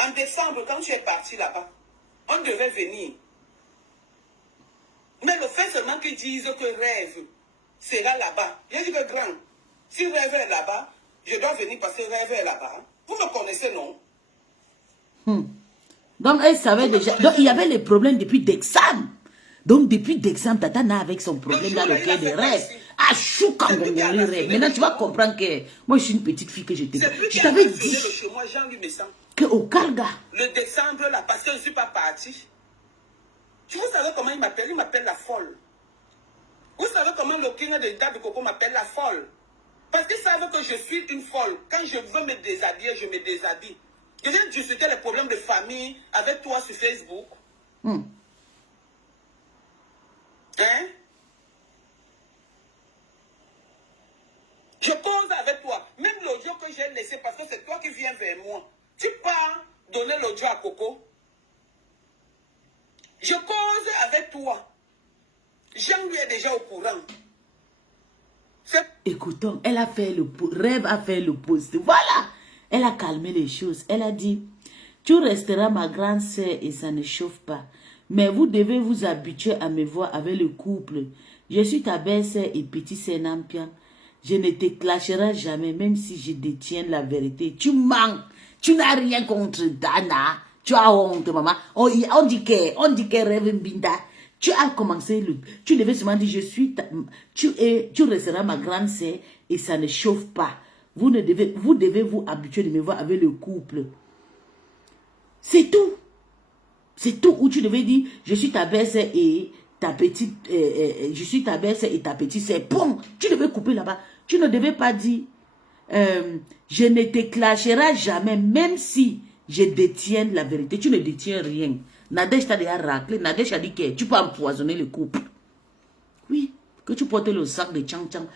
En décembre, quand tu es parti là-bas, on devait venir. Mais le fait seulement qu'ils disent que Rêve sera là-bas. J'ai dit que grand, si Rêve est là-bas, je dois venir parce que Rêve est là-bas. Vous me connaissez, non? Donc, elle savait déjà. Donc, il y avait les problèmes depuis Dexam. Donc, depuis Dexam, Tata n'a avec son problème dans le cœur des rêves. Ah, chou quand on les rêves. Maintenant, tu vas comprendre que moi, je suis une petite fille que je t'ai dit. Je t'avais dit que au Kalga. Le décembre, là, parce que je ne suis pas parti. Vous savez comment il m'appelle la folle. Vous savez comment le king de Dab Coco m'appelle la folle. Parce qu'ils savent que je suis une folle. Quand je veux me déshabiller, je me déshabille. Je viens de discuter les problèmes de famille avec toi sur Facebook. Hein? Je cause avec toi. Même l'audio que j'ai laissé, parce que c'est toi qui viens vers moi. Tu pars donner l'audio à Coco. Je cause avec toi. Jean lui est déjà au courant. Écoutons, elle a fait le rêve, a fait le post. Voilà, elle a calmé les choses. Elle a dit, tu resteras ma grande sœur et ça ne chauffe pas. Mais vous devez vous habituer à me voir avec le couple. Je suis ta belle-sœur et petite sœur Nampian. Je ne te clasherai jamais, même si je détiens la vérité. Tu mens. Tu n'as rien contre Dana. Tu as honte, maman. On dit que rêve Mbinda. Tu as commencé, tu devais seulement dire, tu resteras ma grande sœur et ça ne chauffe pas. Vous devez vous habituer de me voir avec le couple. C'est tout. C'est tout où tu devais dire, je suis ta belle-sœur et ta petite, je suis ta belle-sœur et ta petite sœur. Bon, tu devais couper là-bas. Tu ne devais pas dire, je ne te clasherai jamais, même si je détiens la vérité. Tu ne détiens rien. Nadège t'a déjà raclé. Nadège a dit que tu peux empoisonner le couple. Oui, que tu portais le sac de Chang Chang.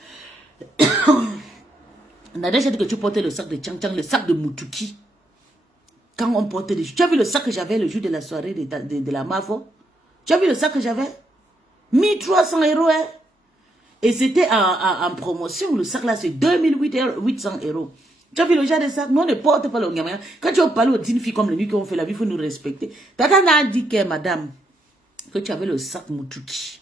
Nadège a dit que tu portais le sac de Chang Chang, le sac de Mutuki. Quand on portait des... Tu as vu le sac que j'avais le jour de la soirée de la Mavo? Tu as vu le sac que j'avais? 1300 €, hein? Et c'était en promotion. Le sac là, c'est 2800 €. Tu as vu le genre de sac? Non, on ne porte pas le gamin. Quand tu as parlé aux petites filles comme les nuits qui ont fait la vie, il faut nous respecter. Tata n'a dit que, madame, que tu avais le sac Mutuki.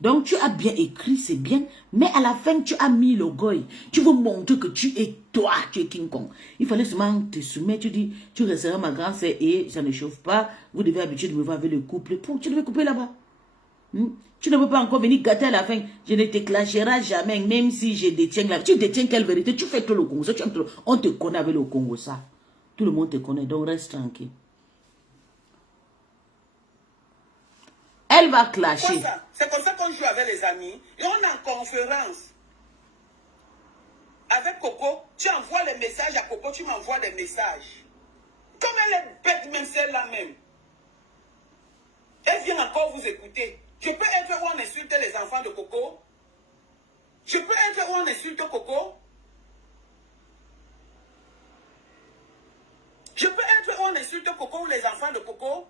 Donc, tu as bien écrit, c'est bien. Mais à la fin, tu as mis le goy. Tu veux montrer que tu es toi, tu es King Kong. Il fallait seulement te soumettre. Tu dis, tu resteras ma grande sœur et ça ne chauffe pas. Vous devez habituer de me voir avec le couple. Tu devais couper là-bas. Tu ne peux pas encore venir gâter à la fin. Je ne te clasherai jamais, même si je détiens la... Tu détiens quelle vérité? Tu fais tout le Congo. On te connaît avec le Congo, ça. Tout le monde te connaît, donc reste tranquille. Elle va clasher. C'est comme ça qu'on joue avec les amis. Et on est en conférence. Avec Coco, tu envoies les messages à Coco, tu m'envoies des messages. Comme elle est bête, même celle-là même. Elle vient encore vous écouter. Je peux être où on insulte les enfants de Coco. Je peux être où on insulte Coco. Je peux être où on insulte Coco ou les enfants de Coco.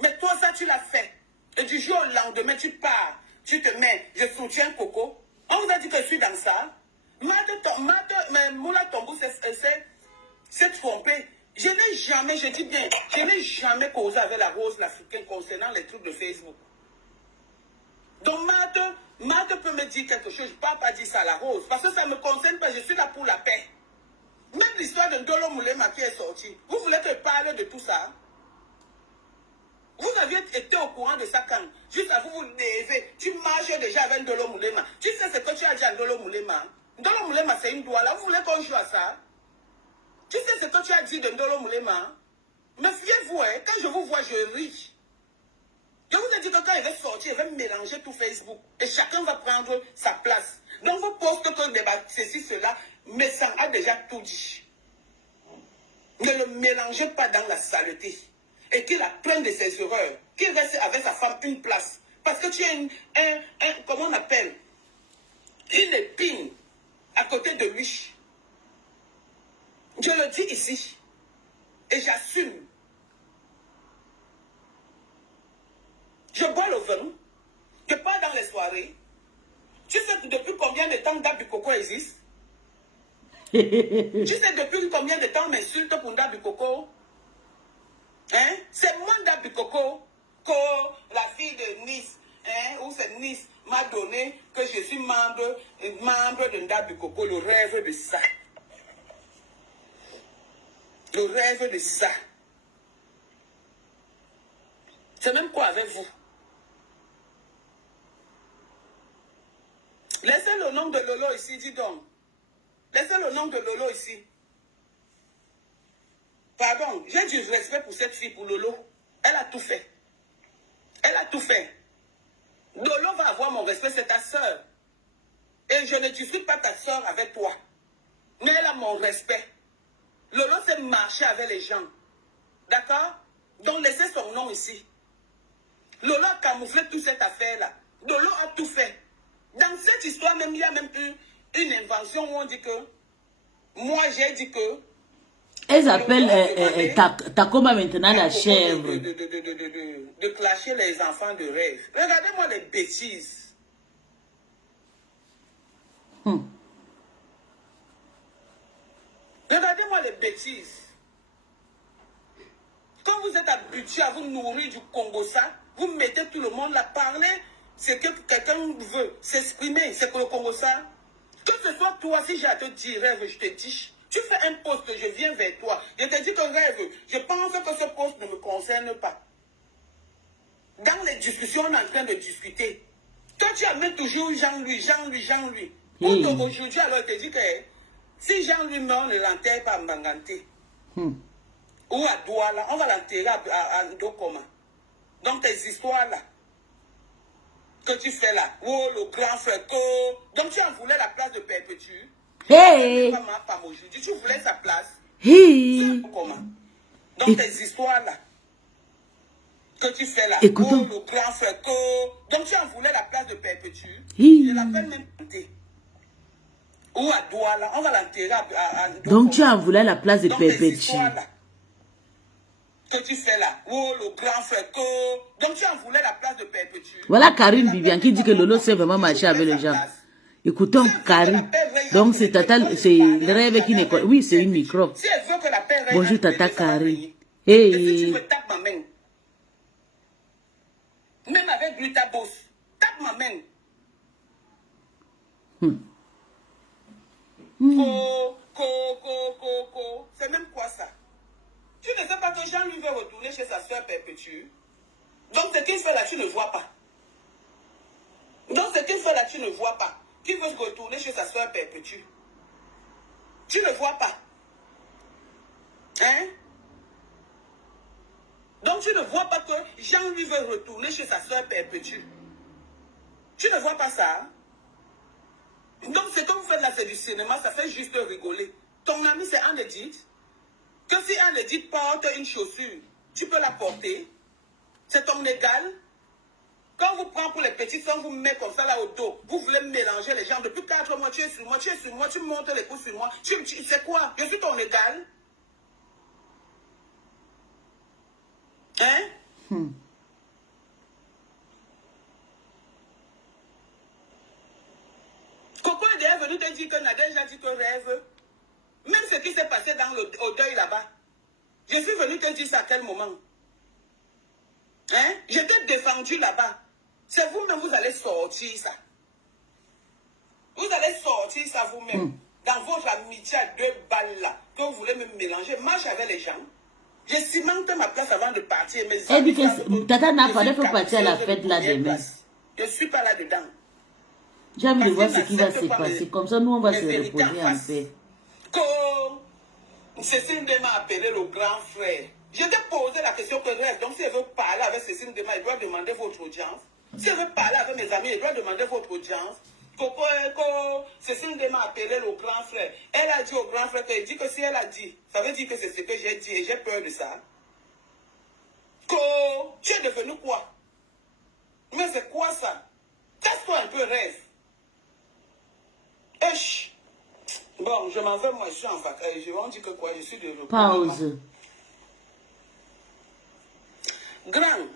Mais toi, ça, tu l'as fait. Et du jour au lendemain, tu pars. Tu te mets, je soutiens Coco. On vous a dit que je suis dans ça. Moula Tombou s'est trompé. Je n'ai jamais, je dis bien, je n'ai jamais causé avec la Rose l'Africaine concernant les trucs de Facebook. Donc, Marthe peut me dire quelque chose. Je ne peux pas dire ça à la Rose. Parce que ça ne me concerne pas. Je suis là pour la paix. Même l'histoire de Ndolo Moulema qui est sortie. Vous voulez que je parle de tout ça? Vous aviez été au courant de ça quand? Juste à vous lever. Tu marches déjà avec Ndolo Moulema. Tu sais ce que tu as dit à Ndolo Moulema? Ndolo Moulema, c'est une doigt là. Vous voulez qu'on joue à ça? Tu sais ce que tu as dit de Ndolo Moulema? Méfiez-vous, hein. Quand je vous vois, je ris. Je vous ai dit que quand il va sortir, il va mélanger tout Facebook. Et chacun va prendre sa place. Donc vous postez que débat, ceci, cela, mais ça a déjà tout dit. Ne le mélangez pas dans la saleté. Et qu'il apprenne de ses erreurs. Qu'il reste avec sa femme une place. Parce que tu as comment on appelle? Une épine à côté de lui. Je le dis ici. Et j'assume. Je bois le vin, je pars dans les soirées. Tu sais depuis combien de temps Ndabi Coco existe? Tu sais depuis combien de temps on m'insulte pour Ndabi Coco? Hein? C'est moi Ndabi Coco que la fille de Nice, hein, ou c'est Nice, m'a donné que je suis membre de Ndabi Coco, le rêve de ça. Le rêve de ça. C'est même quoi avec vous? Laissez le nom de Lolo ici, dis donc. Laissez le nom de Lolo ici. Pardon, j'ai du respect pour cette fille, pour Lolo. Elle a tout fait. Elle a tout fait. Lolo va avoir mon respect, c'est ta soeur. Et je ne discute pas ta soeur avec toi. Mais elle a mon respect. Lolo sait marcher avec les gens. D'accord? Donc laissez son nom ici. Lolo a camouflé toute cette affaire-là. Lolo a tout fait. Dans cette histoire même, il y a même eu une invention où on dit que moi j'ai dit que elles appellent Takoma maintenant la chèvre. De clasher les enfants de rêve. Regardez-moi les bêtises. Regardez-moi les bêtises. Quand vous êtes habitué à vous nourrir du Congo, ça, vous mettez tout le monde à parler. C'est que quelqu'un veut s'exprimer. C'est que le Congo, ça. Que ce soit toi, si j'ai à te dire rêve, je te dis. Tu fais un poste, je viens vers toi. Je te dis que rêve, je pense que ce poste ne me concerne pas. Dans les discussions, on est en train de discuter. Quand tu amènes toujours Jean-Louis. Aujourd'hui, alors, je te dis que si Jean-Louis meurt, on ne l'enterre pas à Mbanganté. Ou à Douala, on va l'enterrer à Ndokoma. Donc, tes histoires-là, que tu fais là, oh, le grand frère, donc tu en voulais la place de Perpétue. Hey! Tu voulais sa place. Hey! Comment? Donc tes histoires-là, que tu fais là, Écoutons. oh, le grand frère, donc tu en voulais la place de Perpétue. Hey. Je l'appelle même Pété. Ou à Douala, on va l'enterrer à Donc tu en voulais la place de donc, tes Perpétue. histoires-là, que tu fais là, oh, le grand frère, donc tu en voulais la place de Perpétue. Voilà Karine Bibian qui dit que Lolo sait vraiment marcher avec les gens. Écoutons Karine. Donc c'est Tata, c'est le rêve qui n'est pas. Oui, c'est une microbe. Si elle veut que la paix règne, Bonjour Tata Karine. et si tu Hey! me tapes ma main, même avec Glutabos, tape ma main. C'est même quoi ça? Tu ne sais pas que Jean-Louis veut retourner chez sa soeur Perpétue. Donc ce qu'il fait là, tu ne vois pas. Donc ce qu'il fait là, tu ne vois pas. Qui veut retourner chez sa soeur Perpétue? Tu ne vois pas. Hein? Donc tu ne vois pas que Jean-Louis veut retourner chez sa soeur Perpétue. Tu ne vois pas ça? Donc ce que vous faites là, c'est du cinéma, ça fait juste rigoler. Ton ami, c'est Anne Edith. Que si Anne Edith porte une chaussure, tu peux la porter. C'est ton égal. Quand vous prenez pour les petites soeurs, vous mettez comme ça là au dos. Vous voulez mélanger les gens. Depuis 4 mois, tu es sur moi, tu montes les pouces sur moi. C'est quoi? Je suis ton égal. Hein? Coco est venu te dire que Nadège a dit que rêve. Même ce qui s'est passé dans au deuil là-bas. Je suis venu te dire ça à quel moment? Hein? Je t'ai défendu là-bas. C'est vous-même, vous allez sortir ça. Vous allez sortir ça vous-même. Dans votre amitié à 2 balles là, que vous voulez me mélanger. Marche avec les gens. Je cimente ma place avant de partir. Elle dit que Tata n'a pas de partir à la fête là demain. Je ne suis pas là-dedans. J'ai envie de voir ce qui va se passer. Comme ça, nous, on va se reposer en paix. Quand Cécile Dema a appelé le grand frère, je t'ai posé la question que rêve. Donc, si elle veut parler avec Cécile Dema, elle doit demander votre audience. Si elle veut parler avec mes amis, elle doit demander votre audience. Quand Cécile Dema a appelé le grand frère, elle a dit au grand frère qu'elle dit que si elle a dit, ça veut dire que c'est ce que j'ai dit et j'ai peur de ça. Tu es devenu quoi? Mais c'est quoi ça? Casse-toi un peu, rêve. Bon, je m'en vais, moi, je suis en vacances. On dit que quoi? Je suis de repos. Pause. Grand,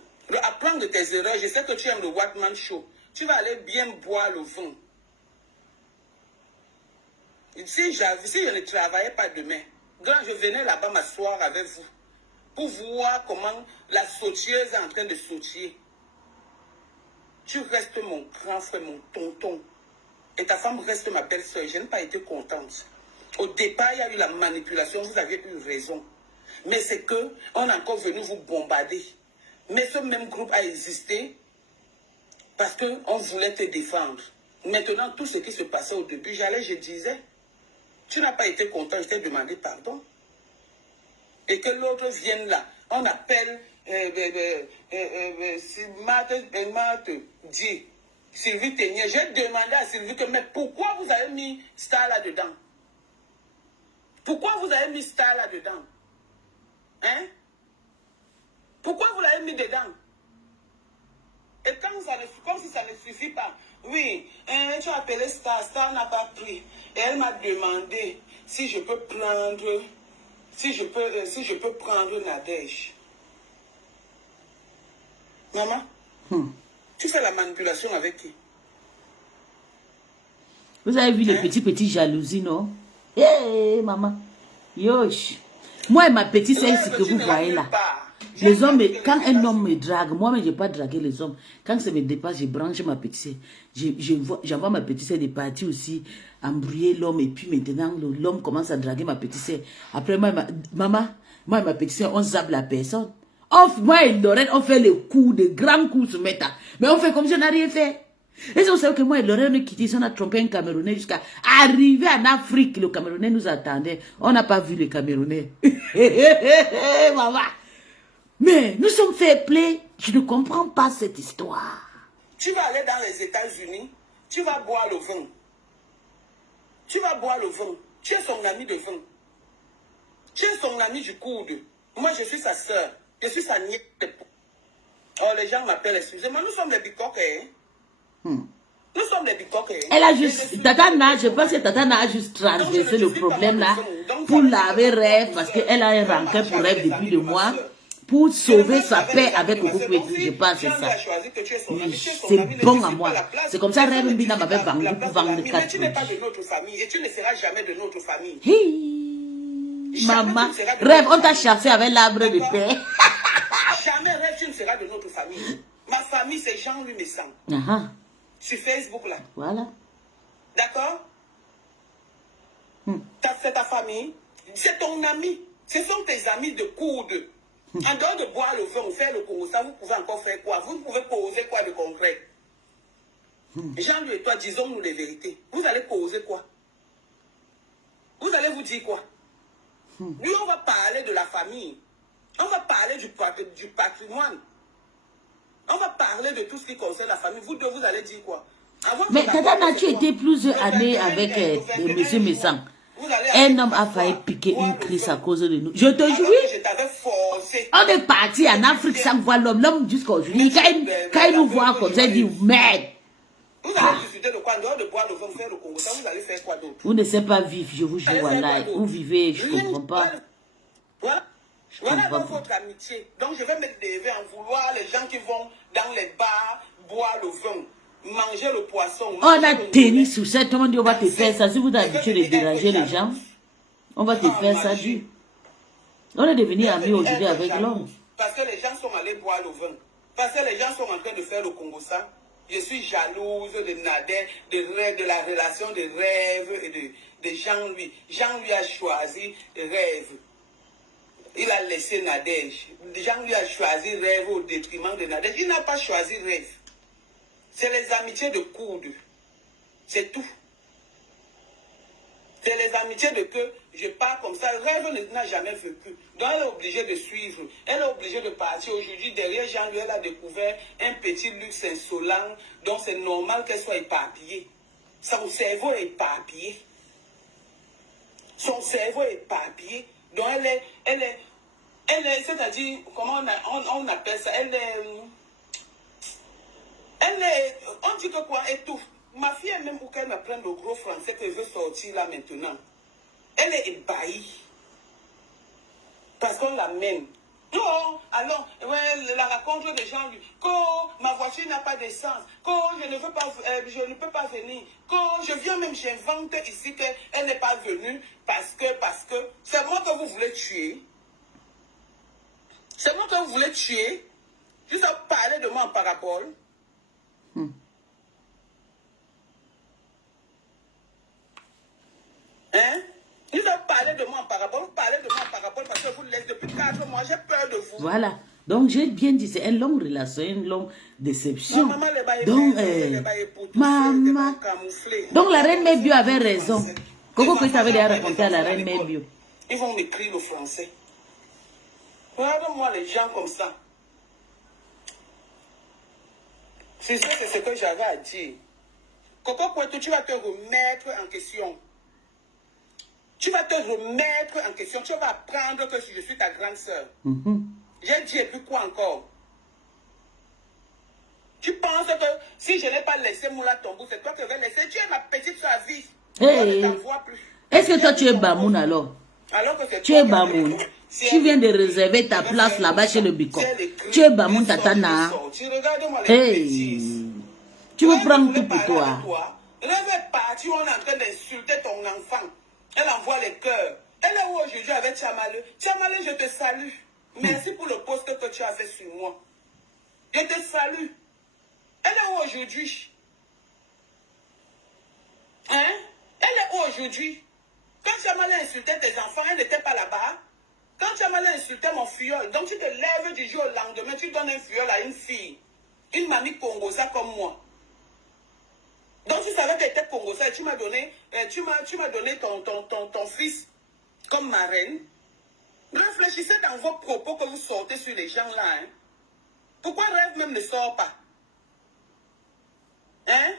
apprends de tes erreurs. Je sais que tu aimes le Watman Show. Tu vas aller bien boire le vin. Si je ne travaillais pas demain, grand, je venais là-bas m'asseoir avec vous pour voir comment la sautilleuse est en train de sautiller. Tu restes mon grand frère, mon tonton. Et ta femme reste ma belle-sœur. Je n'ai pas été contente. Au départ, il y a eu la manipulation. Vous avez eu raison. Mais c'est que on est encore venu vous bombarder. Mais ce même groupe a existé parce qu'on voulait te défendre. Maintenant, tout ce qui se passait au début, je disais, tu n'as pas été content, je t'ai demandé pardon. Et que l'autre vienne là. On appelle Marthe dit. Sylvie Ténier, j'ai demandé à Sylvie que, mais pourquoi vous avez mis Star là-dedans? Pourquoi vous avez mis Star là-dedans? Hein? Pourquoi vous l'avez mis dedans? Et comme si ça ne suffit pas, oui, tu as appelé Star, Star n'a pas pris. Et elle m'a demandé si je peux prendre, si je peux prendre Nadège. Maman, tu fais la manipulation avec qui? Vous avez vu les petits jalousies, non? Hé, maman. Yosh. Moi et ma petite, c'est ce que vous voyez là. Les hommes, quand un homme me drague, moi-même, je n'ai pas dragué les hommes. Quand ça me dépasse, je branche ma petite. J'envoie ma petite de partir aussi, embrouiller l'homme. Et puis maintenant, l'homme commence à draguer ma petite. Après, maman, moi et ma petite, on zappe la personne. Moi et Lorraine, on fait les coups, des grands coups sur Meta. Mais on fait comme si on n'a rien fait. Et c'est aussi que moi et Lorraine, on a quitté, on a trompé un Camerounais jusqu'à arriver en Afrique. Le Camerounais nous attendait. On n'a pas vu les Camerounais. Maman. Mais nous sommes fair play. Je ne comprends pas cette histoire. Tu vas aller dans les États-Unis, tu vas boire le vin. Tu vas boire le vin. Tu es son ami de vin. Tu es son ami du coude. Moi, je suis sa soeur. Je suis sa nièce. Oh, les gens m'appellent, excusez-moi, nous sommes les bicoquets. Nous sommes les bicoquets. Elle a juste, Tatana, je pense que Tatana a juste transversé le problème là pour laver rêve parce qu'elle a un rancœur pour rêve depuis 2 mois. Pour sauver sa paix avec Coco Kweti, je pense que c'est ça. C'est bon à moi. C'est comme ça, Rêve Mbina m'avait vendu pour vendre 4 tu n'es pas de notre famille et tu ne seras jamais de notre famille. Maman, Rêve, on t'a chassé avec l'arbre de paix. Jamais Rêve, tu ne seras de notre famille. Ma famille, c'est Jean-Louis Messang. Sur Facebook, là. Voilà. D'accord? C'est ta famille. C'est ton ami. Ce sont tes amis de coude. En dehors de boire le vin ou faire le Congo, ça, vous pouvez encore faire quoi? Vous pouvez causer quoi de concret? Jean-Louis et toi, disons-nous les vérités. Vous allez causer quoi? Vous allez vous dire quoi? Lui, on va parler de la famille. On va parler du patrimoine. On va parler de tout ce qui concerne la famille. Vous deux, vous allez dire quoi? Mais Tata, tu étais plusieurs années avec M. Messang. Un homme a failli piquer une crise à cause de nous. Je te jure, on est parti en Afrique sans voir l'homme. L'homme jusqu'à aujourd'hui, quand il nous voit comme ça, il dit merde. Vous allez discuter de quoi? En dehors de boire le vin, faire le Congo, ça, vous allez faire quoi d'autre? Vous ne savez pas vivre, je vous jure, voilà. Vous vivez, je ne comprends pas. Voilà donc votre amitié. Donc je vais me lever en vouloir les gens qui vont dans les bars boire le vin. Manger le poisson. On a tenu sur ça, tout le monde dit on va te faire ça. Si vous êtes habitué de déranger les gens, on va te faire ça du. On est devenu amis aujourd'hui avec l'homme. Parce que les gens sont allés boire le vin. Parce que les gens sont en train de faire le Congo ça. Je suis jalouse de Nadège, de la relation de Rêve et de Jean-Louis. Jean-Louis a choisi Rêve. Il a laissé Nadège. Jean-Louis a choisi Rêve au détriment de Nadège. Il n'a pas choisi Rêve. C'est les amitiés de coude. C'est tout. C'est les amitiés de que je pars comme ça. Rêve n'a jamais vécu. Donc elle est obligée de suivre. Elle est obligée de partir. Aujourd'hui, derrière Jean-Louis, elle a découvert un petit luxe insolent. Donc c'est normal qu'elle soit éparpillée. Son cerveau est éparpillé. Son cerveau est éparpillé. Donc elle est c'est-à-dire, comment on appelle ça? On dit que quoi? Étouffe. Ma fille est même pour qu'elle m'apprenne le gros français que je veux sortir là maintenant. Elle est ébahie. Parce qu'on l'amène. Non, alors, ouais, la rencontre des gens, quand ma voiture n'a pas d'essence, quand je ne peux pas venir, quand je viens même, j'invente ici qu'elle n'est pas venue parce que, c'est moi que vous voulez tuer. C'est moi que vous voulez tuer. Juste à parler de moi en parabole. Hein? Ils ont parlé de moi en parabole. Vous parlez de moi en parabole parce que vous laissez depuis 4 mois. J'ai peur de vous. Voilà. Donc, j'ai bien dit, c'est une longue relation, une longue déception. Donc, maman. Donc, la reine Mébio avait raison. Coco Kweti avait déjà raconté à la reine Mébio. Ils vont m'écrire le français. Regardez-moi les gens comme ça. C'est ça, c'est ce que j'avais à dire. Coco Poitou, tu vas te remettre en question. Tu vas te remettre en question. Tu vas apprendre que je suis ta grande sœur. J'ai dit, et puis quoi encore? Tu penses que si je n'ai pas laissé Moula tomber, c'est toi qui vas laisser. Tu es ma petite soeur à vie. Hey. Je ne t'envoie plus. Est-ce que toi tu es Bamoun alors? Alors que c'est Tu toi es qui Bamoun. Si Tu elle- viens de réserver ta place là-bas chez le Bicon. Tu es Bamoun Tatana. Regarde-moi les bêtises. Hey. Tu veux prendre tout pour toi. Rêve est parti, on est en train d'insulter ton enfant. Elle envoie les cœurs. Elle est où aujourd'hui avec Tchamalé? Tchamalé, je te salue. Merci pour le poste que tu as fait sur moi. Je te salue. Elle est où aujourd'hui? Hein? Elle est où aujourd'hui? Quand Tchamalé insultait tes enfants, elle n'était pas là-bas. Quand Tchamalé insultait mon filleul, donc tu te lèves du jour au lendemain, tu donnes un filleul à une fille. Une mamie congosa comme moi. Donc tu savais qu'elle était congosa et tu m'as donné, ton fils comme marraine. Réfléchissez dans vos propos que vous sortez sur les gens là. Hein? Pourquoi Rêve même ne sort pas? Hein?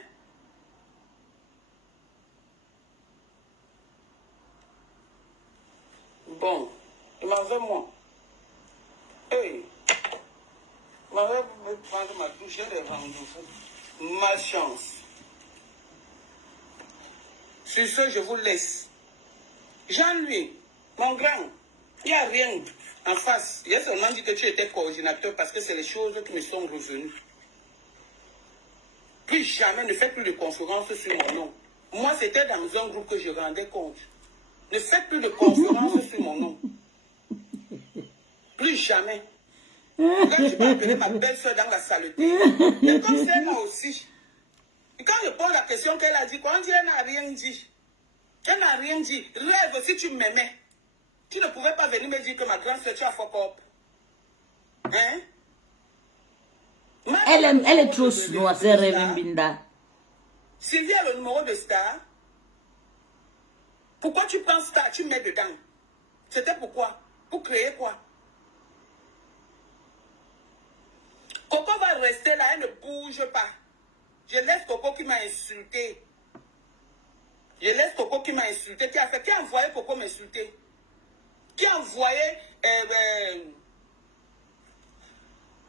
Bon, il m'avait moi. Hey, il m'avait prendre ma douche, j'ai des rendez-vous. Malchance. Sur ce, je vous laisse. Jean-Louis, mon grand, il n'y a rien en face. Il y a seulement dit que tu étais coordinateur parce que c'est les choses qui me sont revenues. Plus jamais, ne faites plus de conférences sur mon nom. Moi, c'était dans un groupe que je rendais compte. Ne faites plus de conférences sur mon nom. Plus jamais. Quand tu vas appeler ma belle-soeur dans la saleté, et comme c'est là aussi. Et quand je pose la question qu'elle a dit, quand elle n'a rien dit, elle n'a rien dit. Rêve, si tu m'aimais, tu ne pouvais pas venir me dire que ma grande soeur, tu as fuck up. Hein? Elle est trop sournoise, c'est Rêve Binda. Sylvie a le numéro de Star. Pourquoi tu prends Star, tu mets dedans? C'était pourquoi? Pour créer quoi? Coco va rester là, elle ne bouge pas. Je laisse Coco qui m'a insulté. Je laisse Coco qui m'a insulté. Qui a envoyé Coco m'insulter? Qui a envoyé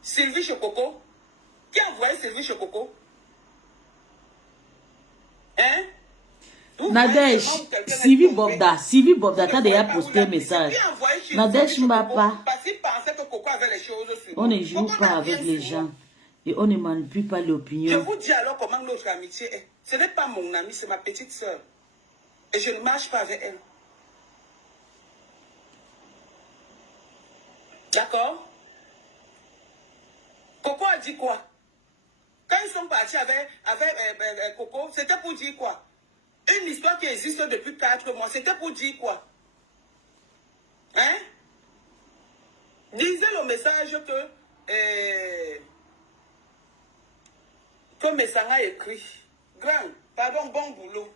Sylvie chez Coco? Qui a envoyé Sylvie chez Coco? Hein? Nadège, Sylvie Bobda, t'as déjà posté un message. Nadège Mbapa, on ne joue pas avec les gens et on ne manipule pas Je l'opinion. vous dis alors comment notre amitié est. Ce n'est pas mon amie, c'est ma petite soeur. Et je ne marche pas avec elle. D'accord? Coco a dit quoi? Quand ils sont partis avec Coco, c'était pour dire quoi? Une histoire qui existe depuis 4 mois, c'était pour dire quoi? Hein? Disez le message que Messanga a écrit. Grand, pardon, bon boulot.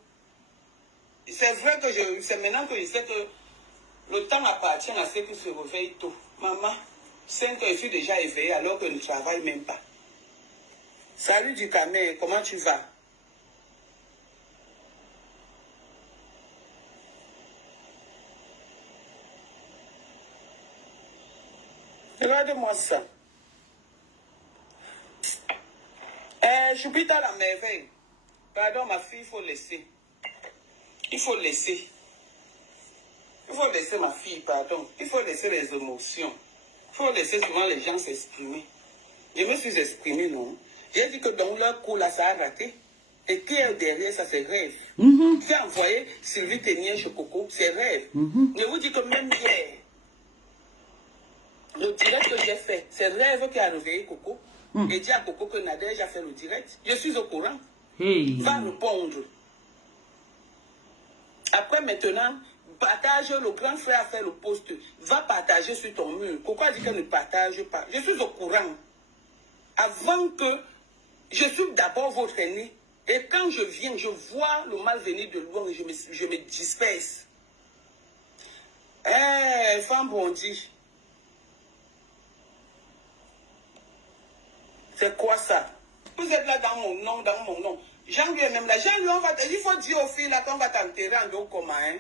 C'est vrai que c'est maintenant que je sais que le temps appartient à ceux qui se réveillent tôt. Maman, 5 ans, je suis déjà éveillée alors que je ne travaille même pas. Salut du Camer, comment tu vas? Regarde-moi ça. J'habite à la merveille. Pardon, ma fille, il faut laisser. Il faut laisser. Il faut laisser ma fille, pardon. Il faut laisser les émotions. Il faut laisser souvent les gens s'exprimer. Je me suis exprimé, non? J'ai dit que dans leur coup, là, ça a raté. Et qui est derrière ça, c'est Rêve. Qui a envoyé Sylvie Ténier chez Coco, c'est Rêve. Je vous dis que même hier, le direct que j'ai fait, c'est Rêve qui a réveillé Coco. Et dit à Coco que Nadège a fait le direct. Je suis au courant. Hey. Va répondre. Après, maintenant, partage, le grand frère a fait le post. Va partager sur ton mur. Pourquoi dit qu'elle ne partage pas? Je suis au courant. Avant que je suis d'abord votre aîné. Et quand je viens, je vois le mal venir de loin et je me disperse. Femme bondit. C'est quoi ça? Vous êtes là dans mon nom, dans mon nom. Jean lui est même là. Jean lui, il faut dire aux filles là qu'on va t'enterrer en dos commun. Hein,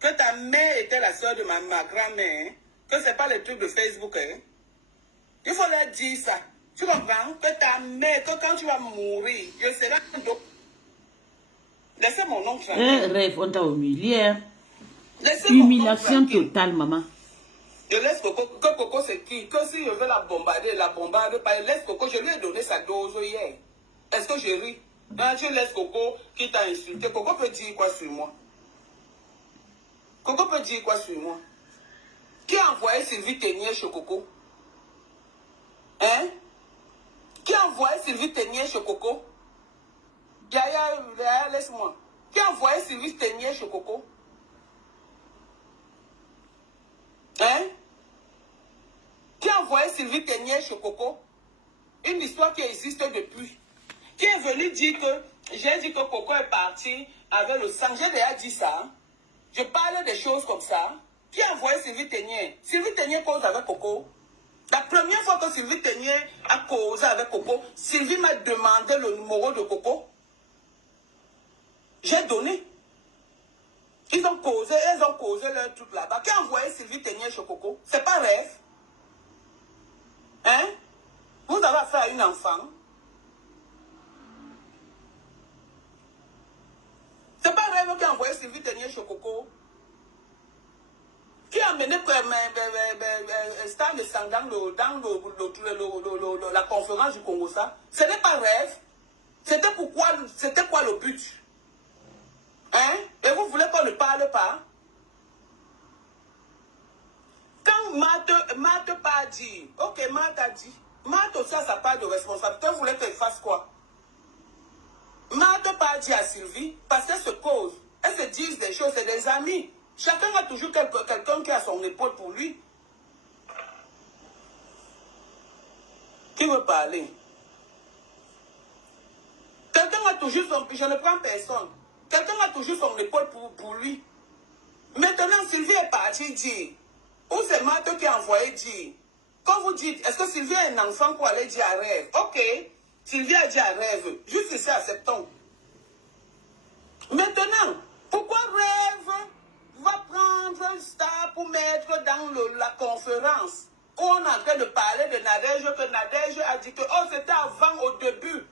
que ta mère était la soeur de ma grand-mère. Hein, que c'est pas le truc de Facebook. Hein. Il faut leur dire ça. Tu comprends? Que ta mère, que quand tu vas mourir, je serai en dos. Laissez mon nom tranquille. Rêve, on t'a humilié. Laissez mon nom Humiliation tranquille. totale, maman. Je laisse Coco. Que Coco c'est qui? Que si je veux la bombarde pas. Laisse Coco. Je lui ai donné sa dose hier. Est-ce que je ris? Non, tu laisses Coco qui t'a insulté. Coco peut dire quoi sur moi? Coco peut dire quoi sur moi? Qui a envoyé Sylvie Ténier chez Coco? Hein? Qui a envoyé Sylvie Ténier chez Coco? Yaya, laisse-moi. Qui a envoyé Sylvie Ténier chez Coco? Hein? Qui a envoyé Sylvie Ténier chez Coco? Une histoire qui existe depuis. Qui est venu dire que j'ai dit que Coco est parti avec le sang. J'ai déjà dit ça. Je parle des choses comme ça. Qui a envoyé Sylvie Ténier? Sylvie Ténier cause avec Coco. La première fois que Sylvie Ténier a causé avec Coco, Sylvie m'a demandé le numéro de Coco. J'ai donné. Ils ont causé leur truc là-bas. Qui a envoyé Sylvie Ténier chez Coco? C'est pas rêve. Hein? Vous avez affaire à une enfant. C'est pas rêve qui a envoyé Sylvie Ténier chez Coco. Qui a amené Star de Sang dans la conférence du Congo ça? Ce n'est pas rêve. C'était quoi le but? Hein? Et vous voulez qu'on ne parle pas? Quand Marthe pas dit, ok, Marthe a dit, Marthe aussi a sa part de responsabilité. Vous voulez qu'elle fasse quoi? Marthe pas dit à Sylvie, parce qu'elle se cause, elles se disent des choses, c'est des amis. Chacun a toujours quelqu'un qui a son épaule pour lui. Qui veut parler? Quelqu'un a toujours son... Je ne prends personne. Quelqu'un a toujours son épaule pour lui. Maintenant, Sylvie est partie dire. Ou c'est Marthe qui a envoyé dire. Quand vous dites, est-ce que Sylvie est un enfant pour aller dire à rêve? Ok. Sylvie a dit à rêve. Juste ici, acceptons. Maintenant, pourquoi rêve va prendre Star pour mettre dans la conférence où on est en train de parler de Nadège, que Nadège a dit que oh, c'était avant, au début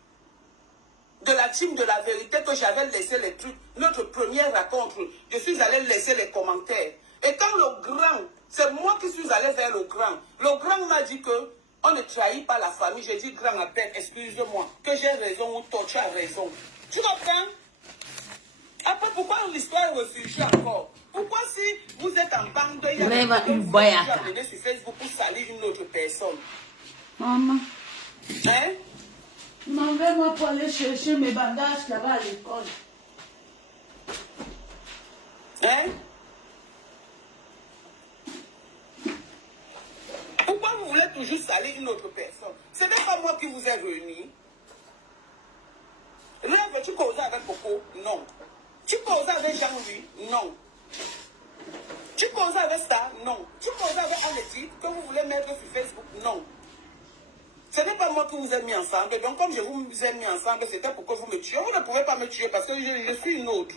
de la team de la vérité, que j'avais laissé les trucs, notre première rencontre, je suis allé laisser les commentaires. Et quand le grand, c'est moi qui suis allé vers le grand m'a dit que on ne trahit pas la famille. J'ai dit, grand, à peine, excuse-moi, que j'ai raison ou toi, tu as raison. Tu comprends? Après, pourquoi l'histoire est ressurgie encore? Pourquoi si vous êtes en bande, il y a une boyaka sur Facebook pour salir une autre personne? Maman. Hein? M'envoie-moi pour aller chercher mes bagages là-bas à l'école. Hein? Pourquoi vous voulez toujours salir une autre personne? Ce n'est pas moi qui vous ai réunis. Rêve, tu causais avec Coco? Non. Tu causais avec Jean-Louis? Non. Tu causais avec Star? Non. Tu causais avec Amélie que vous voulez mettre sur Facebook? Non. Ce n'est pas moi qui vous ai mis ensemble. Donc, comme je vous ai mis ensemble, c'était pour que vous me tuiez. Vous ne pouvez pas me tuer parce que je suis une autre.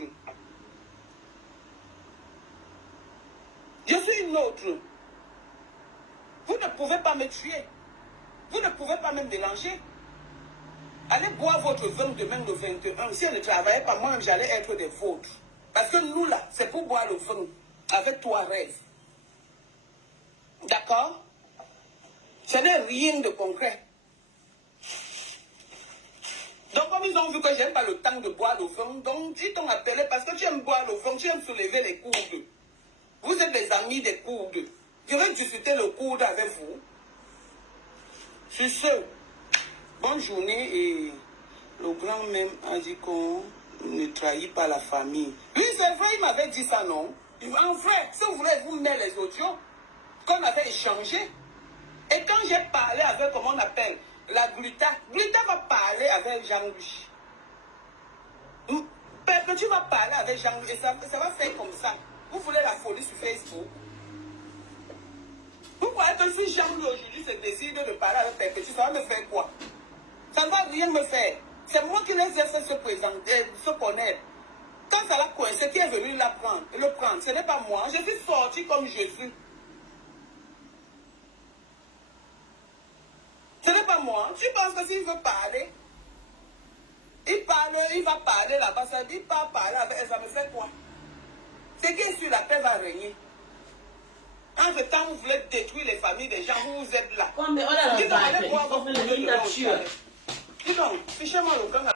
Je suis une autre. Vous ne pouvez pas me tuer. Vous ne pouvez pas me mélanger. Allez boire votre vin demain le 21. Si elle ne travaillait pas, moi, j'allais être des vôtres. Parce que nous, là, c'est pour boire le vin avec toi, rêve. D'accord? Ce n'est rien de concret. Donc, comme ils ont vu que je n'ai pas le temps de boire le vin, donc ils t'ont appelé parce que tu aimes boire le vin, tu aimes soulever les coudes. Vous êtes des amis des coudes. Je vais discuter le coude avec vous. Sur ce, bonne journée et le grand même a dit qu'on ne trahit pas la famille. Oui, c'est vrai, il m'avait dit ça, non? En vrai, si vous voulez vous mettre les audios qu'on avait échangé. Et quand j'ai parlé avec, comment on appelle, la Gluta va parler avec Jean-Louis. Tu vas parler avec Jean-Louis et ça va faire comme ça. Vous voulez la folie sur Facebook? Vous croyez que si Jean-Louis aujourd'hui se décide de parler avec Perpétue, ça va me faire quoi? Ça ne va rien me faire. C'est moi qui les ai fait se présenter, se connaître. Quand ça l'a coincé, qui est venu le prendre? Ce n'est pas moi. Je suis sorti comme je suis. Ce n'est pas moi. Tu penses que s'il veut parler, il va parler là-bas. Ça dit pas parler avec elle, ça me fait quoi? C'est qui sur la paix va régner. Entre temps, vous voulez détruire les familles des gens, vous êtes là. Oh, mais on a la Dis donc, allez vague. voir Il faut votre faire le boulot de dictature. Dis donc, fichez-moi le gang.